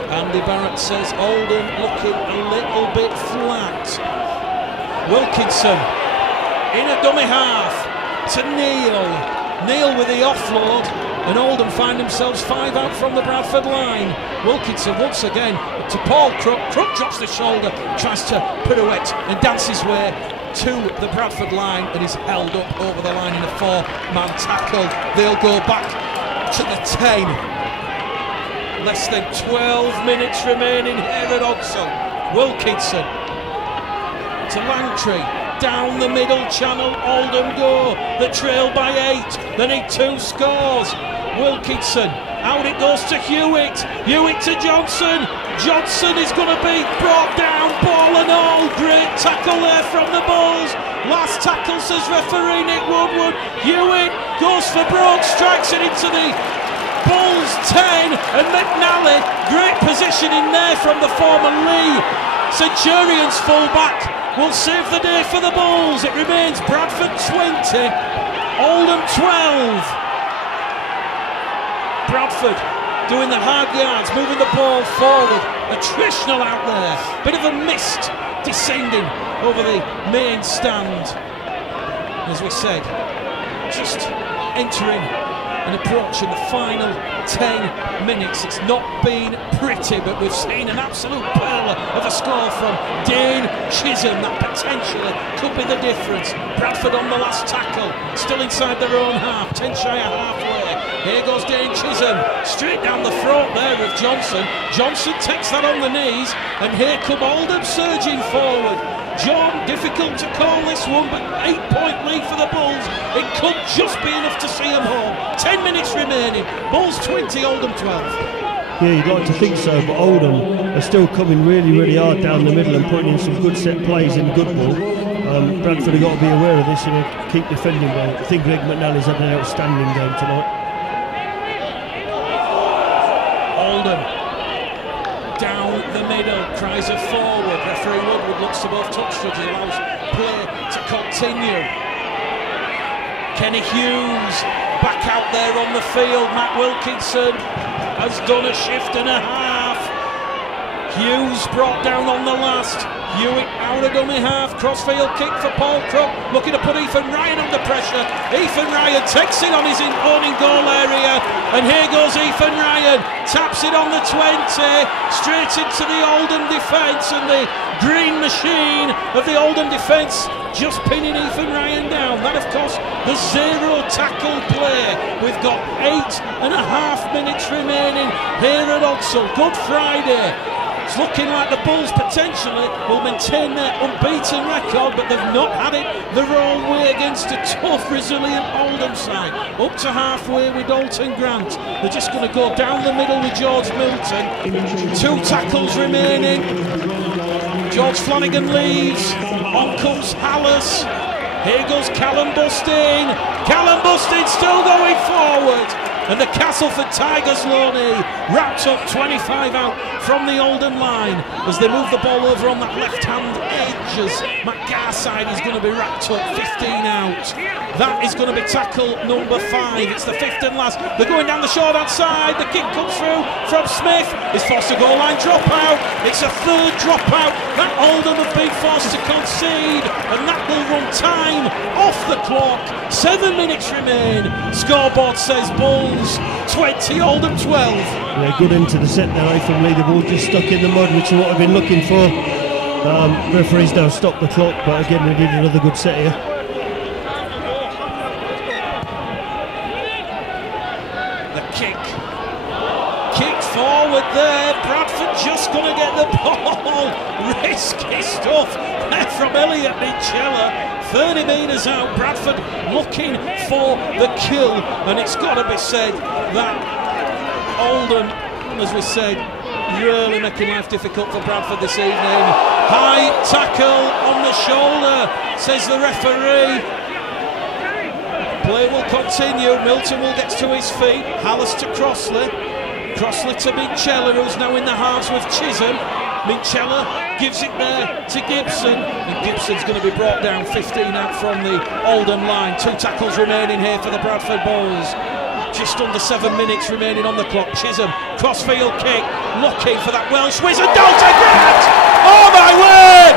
Andy Barrett says Oldham looking a little bit flat. Wilkinson in a dummy half to Neal. Neal with the offload, and Oldham find themselves 5 out from the Bradford line. Wilkinson once again to Paul Crook. Crook drops the shoulder, tries to pirouette and dance his way to the Bradford line, and is held up over the line in a 4-man tackle. They'll go back to the 10. Less than 12 minutes remaining here at Odsall. Wilkinson to Langtree, down the middle channel. Oldham go, the trail by 8. They need 2 scores. Wilkinson, out it goes to Hewitt. Hewitt to Johnson. Johnson is going to be brought down, ball and all. Great tackle there from the Bulls. Last tackle, says referee Nick Woodward. Hewitt goes for broke, strikes it into the Bulls 10, and McNally, great positioning there from the former Lee Centurions fullback, will save the day for the Bulls. It remains Bradford 20, Oldham 12. Bradford doing the hard yards, moving the ball forward. Attritional out there, bit of a mist descending over the main stand. As we said, just entering and approaching the final 10 minutes. It's not been pretty, but we've seen an absolute pearler of a score from Dane Chisholm that potentially could be the difference. Bradford on the last tackle, still inside their own half, 10 shy of halfway. Here goes Dane Chisholm, straight down the throat there of Johnson. Johnson takes that on the knees, and here come Oldham surging forward. John, difficult to call this one, but 8-point lead for the Bulls. It could just be enough to see them home. 10 minutes remaining. Bulls 20, Oldham 12. Yeah, you'd like to think so, but Oldham are still coming really, really hard down the middle and putting in some good set plays in good ball. Bradford have got to be aware of this and keep defending well. I think Greg McNally's had an outstanding game tonight. Oldham down the middle, cries of forward. Referee Woodward looks to both touch judges, allows play to continue. Kenny Hughes back out there on the field. Matt Wilkinson has done a shift and a half. Hughes brought down on the last. Hewitt out of dummy half, crossfield kick for Paul Crook, looking to put Ethan Ryan under pressure. Ethan Ryan takes it on his own goal area, and here goes Ethan Ryan, taps it on the 20, straight into the Oldham defence, and the green machine of the Oldham defence just pinning Ethan Ryan down. That, of course, the zero tackle play. We've got 8.5 minutes remaining here at Odsall. Good Friday. It's looking like the Bulls potentially will maintain their unbeaten record, but they've not had it the wrong way against a tough, resilient Oldham side. Up to halfway with Dalton Grant. They're just going to go down the middle with George Milton. 2 tackles remaining. George Flanagan leaves. On comes Hallis. Here goes Callum Bustin. Callum Bustin still going forward. And the Castleford Tigers Loney wrapped up 25 out from the Oldham line as they move the ball over on that left-hand edge as Matt Garside is going to be wrapped up 15 out. That is going to be tackle number 5. It's the 5th and last. They're going down the short-hand side. The kick comes through from Smith. Is forced to goal line dropout. It's a 3rd dropout that Oldham have been forced to concede, and that will run time off the clock. 7 minutes remain. Scoreboard says Bulls 20, Oldham 12. Yeah, good into the set there, from Lee. The ball just stuck in the mud, which is what I've been looking for. Referees now stopped the clock, but again, we did another good set here. The kick forward there. Bradford just going to get the ball. Risky stuff there from Elliot Minchella. 30 metres out, Bradford looking for the kill, and it's got to be said that Oldham, as we said, really making life difficult for Bradford this evening. High tackle on the shoulder, says the referee. Play will continue. Milton will get to his feet. Hallis to Crossley. Crossley to Minchella, who's now in the halves with Chisholm. Minchella gives it there to Gibson, and Gibson's going to be brought down 15 out from the Oldham line. 2 tackles remaining here for the Bradford Bulls. Just under 7 minutes remaining on the clock. Chisholm, crossfield kick, looking for that Welsh wizard, Dalton Grant! Oh my word!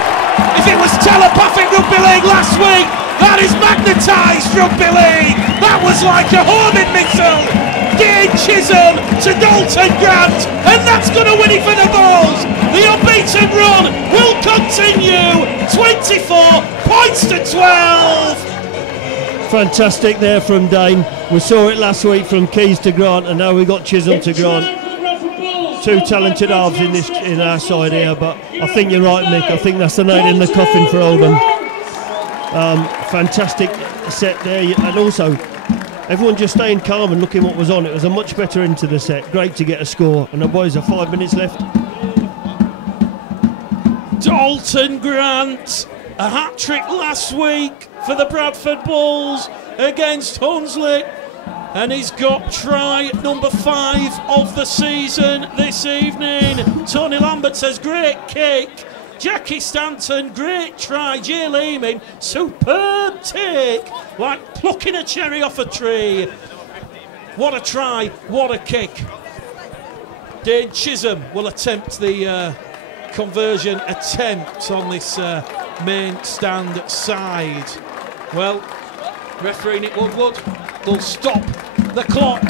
If it was telepathic rugby league last week, that is magnetised rugby league! That was like a homing missile! Dean Chisholm to Dalton Grant, and that's going to win it for the Bulls. The unbeaten run will continue. 24 points to 12. Fantastic there from Dane. We saw it last week from Keys to Grant, and now we've got Chisholm to Grant. 2 talented halves in our side here, but I think you're right, Mick. I think that's the nail in the coffin for Oldham. Fantastic set there, and also everyone just staying calm and looking what was on. It was a much better into the set. Great to get a score. And the boys are 5 minutes left. Dalton Grant, a hat-trick last week for the Bradford Bulls against Hunsley. And he's got try number 5 of the season this evening. Tony Lambert says, great kick. Jackie Stanton, great try. Jay Leeming, superb take, like plucking a cherry off a tree. What a try, what a kick. Dane Chisholm will attempt the conversion attempt on this main stand side. Well, referee Nick Woodward will stop the clock.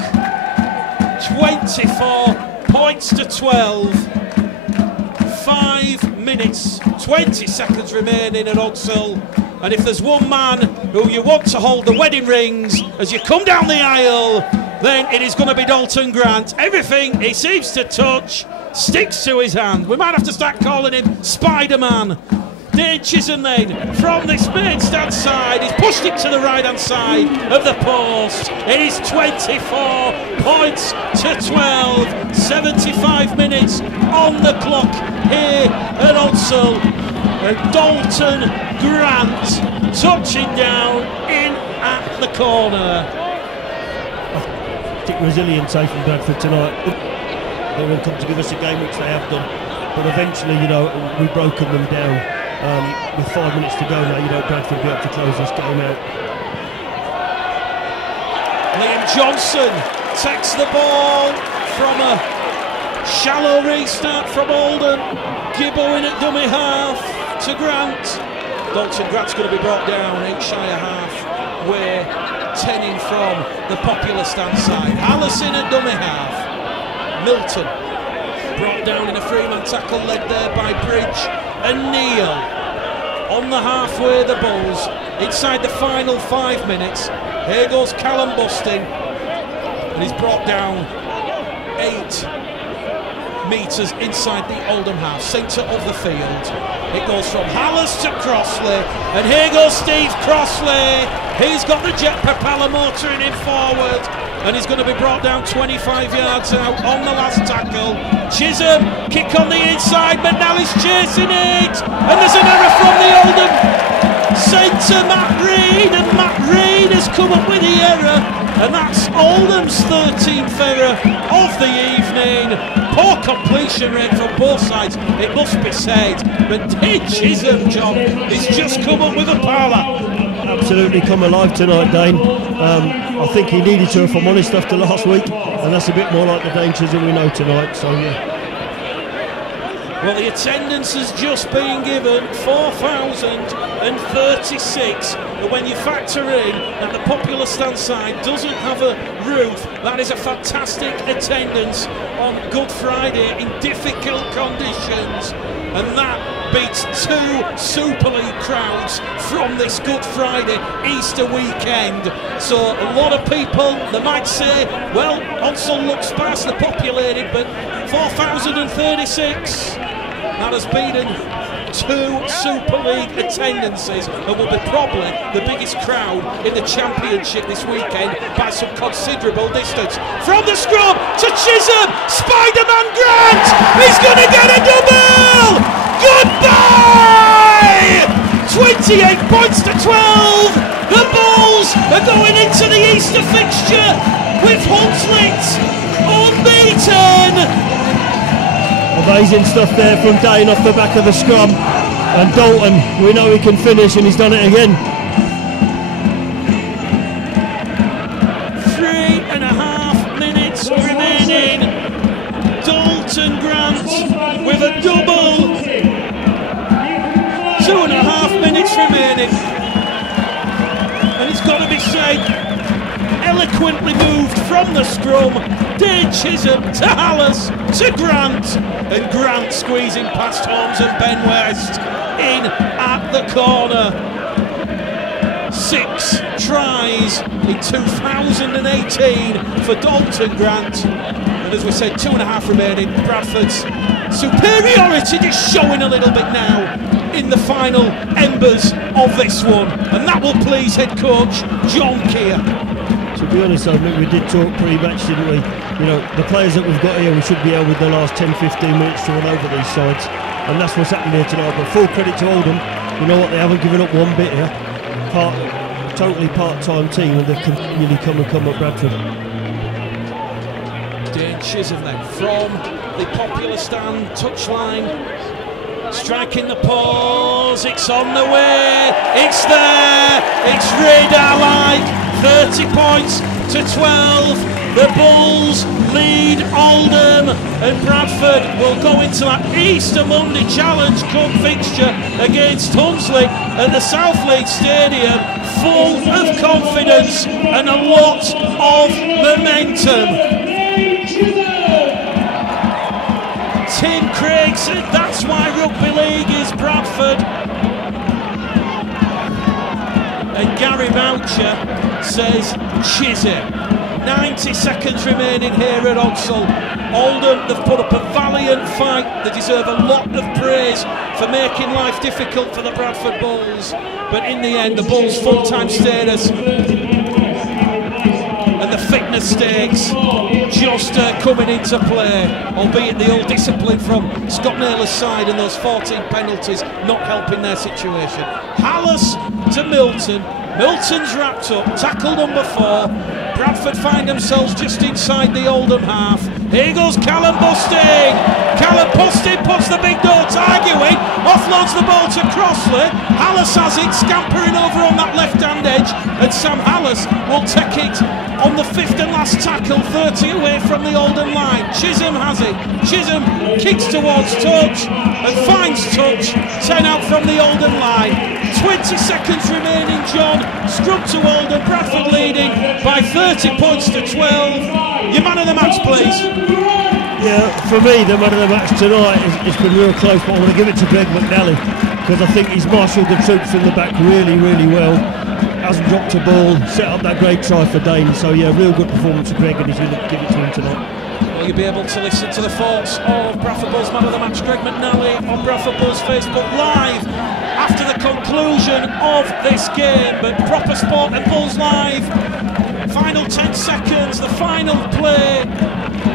24 points to 12. 5 minutes, 20 seconds remaining at Odsall. And if there's one man who you want to hold the wedding rings as you come down the aisle, then it is going to be Dalton Grant. Everything he seems to touch sticks to his hand. We might have to start calling him Spider-Man. Dane Chisholm then from this main stand side. He's pushed it to the right hand side of the post. It is 24 points to 12. 75 minutes on the clock here at Odsall. And Dalton Grant touching down in at the corner. I think resilience from Bradford tonight. They will come to give us a game, which they have done. But eventually, we've broken them down. With 5 minutes to go now, Bradford will be able to close this game out. Liam Johnson takes the ball from a shallow restart from Oldham. Gibbo in at dummy half to Grant. Dalton Grant's going to be brought down 8 shy a half. We're 10 in from the popular stand side. Allison at dummy half. Milton brought down in a 3-man tackle led there by Bridge and Neal. On the halfway, the Bulls inside the final 5 minutes. Here goes Callum Bustin, and he's brought down 8. metres inside the Oldham half, centre of the field. It goes from Hallas to Crossley, and here goes Steve Crossley. He's got the jet propeller motoring him forward, and he's going to be brought down 25 yards out on the last tackle. Chisholm, kick on the inside, McNally's chasing it, and there's an error from the Oldham centre, Matt Reid, and Matt Reid has come up with the error, and that's Oldham's 13th error of the evening. Poor completion rate from both sides, it must be said, but Dane Chisholm, John, he's just come up with a parlour. Absolutely come alive tonight, Dane. I think he needed to, if I'm honest, after last week, and that's a bit more like the Dane Chisholm we know tonight, so yeah. Well, the attendance has just been given 4,036, but when you factor in that the popular stand side doesn't have a roof, that is a fantastic attendance on Good Friday in difficult conditions, and that beats 2 Super League crowds from this Good Friday Easter weekend. So a lot of people, they might say, well, Onslow looks sparsely populated, but 4,036, that has beaten 2 Super League attendances and will be probably the biggest crowd in the Championship this weekend by some considerable distance. From the scrum to Chisholm, Spider-Man Grant, he's going to get a double! Goodbye! 28 points to 12. The Bulls are going into the Easter fixture with Hunslet unbeaten. Amazing stuff there from Dane off the back of the scrum. And Dalton, we know he can finish, and he's done it again. 3.5 minutes remaining. Dalton Grant with a double. 2.5 minutes remaining, and it's got to be said, eloquently moved from the scrum, Dane Chisholm to Hallas to Grant, and Grant squeezing past Holmes and Ben West in at the corner. 6 tries in 2018 for Dalton Grant, and as we said, 2.5 remaining. Bradford's superiority just showing a little bit now in the final embers of this one, and that will please head coach John Keir. To be honest, I think we did talk pre-match, didn't we? You know, the players that we've got here, we should be able with the last 10-15 minutes to run over these sides, and that's what's happening here tonight. But full credit to Oldham, you know what, they haven't given up one bit here. Totally part-time team, and they've continually come at Bradford. Dane Chisholm then from the popular stand touchline, striking the pause, it's on the way, it's there, it's radar-like, 30 points to 12, the Bulls lead Oldham, and Bradford will go into that Easter Monday Challenge Cup fixture against Hunslet at the South League Stadium, full of confidence and a lot of momentum. Tim Craig said that's why rugby league is Bradford. And Gary Boucher says Chisholm. 90 seconds remaining here at Odsall. Oldham, they've put up a valiant fight. They deserve a lot of praise for making life difficult for the Bradford Bulls. But in the end, the Bulls' full-time status and the fitness stakes just coming into play, albeit the old discipline from Scott Naylor's side and those 14 penalties not helping their situation. Hallas to Milton. Milton's wrapped up, tackle number 4. Bradford find themselves just inside the Oldham half. Here goes Callum Busting. Callum Busting puts the big note arguing, offloads the ball to Crossley. Hallas has it, scampering over on that left-hand edge, and Sam Hallas will take it on the 5th and last tackle, 30 away from the Oldham line. Chisholm has it. Chisholm kicks towards touch and finds touch. 10 out from the Oldham line. 20 seconds remaining, John. Scrum to Oldham. Bradford leading by 30 points to 12. Your man of the match, please. Yeah, for me, the man of the match tonight it's been real close, but I want to give it to Greg McNally because I think he's marshalled the troops in the back really, really well. Hasn't dropped a ball, set up that great try for Dane. So yeah, real good performance for Greg, and he's going to give it to him tonight. Well, you'll be able to listen to the thoughts of Bradford Bulls man of the match Greg McNally on Bradford Bulls Facebook Live after the conclusion of this game. But Proper Sport and Bulls Live, final 10 seconds, the final play.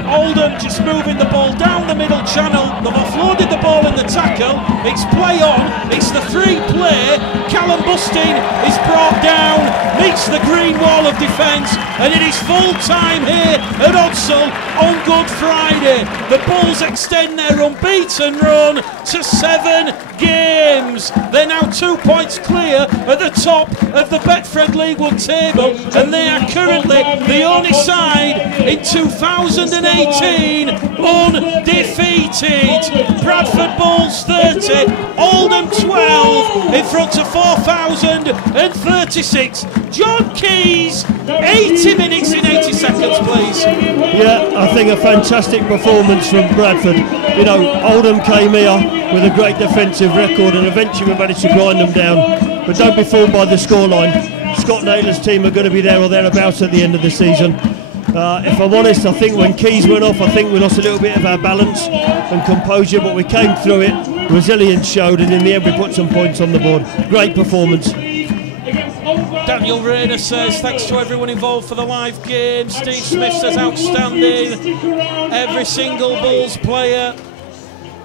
Oldham just moving the ball down the middle channel. They've offloaded the ball in the tackle. It's play on. It's the free play. Callum Bustin is brought down, meets the green wall of defence, and it is full time here at Odsal on Good Friday. The Bulls extend their unbeaten run to 7 games. They're now 2 points clear at the top of the Betfred League One table, and they are currently the only side in 2018 undefeated. Bradford Bulls 30, Oldham 12 in front of 4,036. John Keys, 80 minutes in 80 seconds, please. Yeah, I think a fantastic performance from Bradford. You know, Oldham came here with a great defensive record and eventually we managed to grind them down. But don't be fooled by the scoreline. Scott Naylor's team are going to be there or thereabouts at the end of the season. If I'm honest, I think when Keys went off, I think we lost a little bit of our balance and composure, but we came through it. Resilience showed, and in the end we put some points on the board. Great performance. Daniel Rayner says thanks to everyone involved for the live game. Steve Smith says outstanding. Every single Bulls player.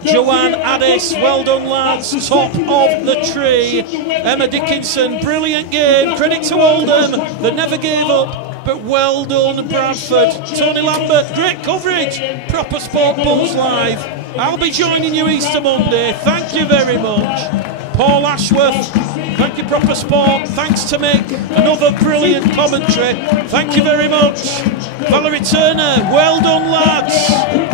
Joanne Addis, well done lads, top of the tree. Emma Dickinson, brilliant game. Credit to Oldham, they never gave up, but well done Bradford. Tony Lambert, great coverage. Proper Sport Bulls Live. I'll be joining you Easter Monday, thank you very much. Paul Ashworth, thank you Proper Sport. Thanks to Mick, another brilliant commentary, thank you very much. Valerie Turner, well done lads.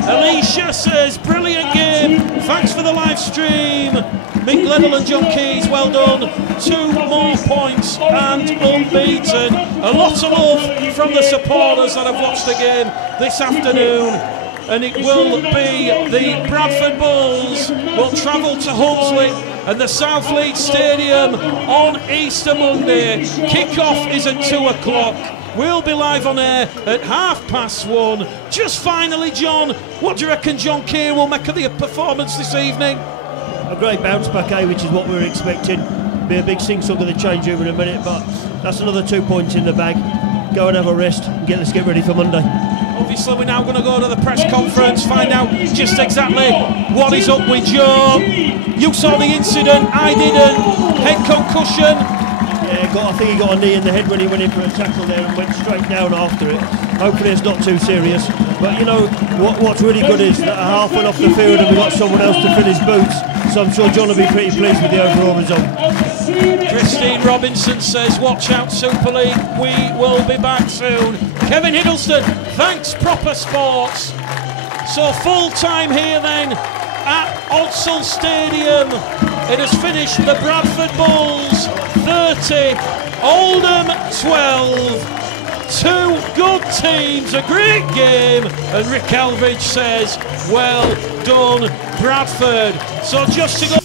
Alicia says brilliant game, thanks for the live stream. Mick Gledell and John Keys, well done. 2 more points and unbeaten. A lot of love from the supporters that have watched the game this afternoon. And it will be the Bradford Bulls will travel to Huntsley and the South Leeds Stadium on Easter Monday. Kick-off is at 2 o'clock. We'll be live on air at 1:30. Just finally, John, what do you reckon John Keir will make of the performance this evening? A great bounce back, which is what we were expecting. Be a big sing-song of the change room in a minute, but that's another 2 points in the bag. Go and have a rest and let's get ready for Monday. Obviously we're now going to go to the press conference, find out just exactly what is up with Joe. You saw the incident, I didn't. Head concussion. Yeah, I think he got a knee in the head when he went in for a tackle there and went straight down after it. Hopefully it's not too serious. But you know, what's really good is that a half went off the field and we got someone else to fill his boots. So I'm sure John will be pretty pleased with the overall result. Christine Robinson says, watch out Super League, we will be back soon. Kevin Hiddleston, thanks Proper Sports. So full time here then at Odsal Stadium. It has finished the Bradford Bulls 30, Oldham 12. 2 good teams, a great game, and Rick Elbridge says, well done Bradford. So just to go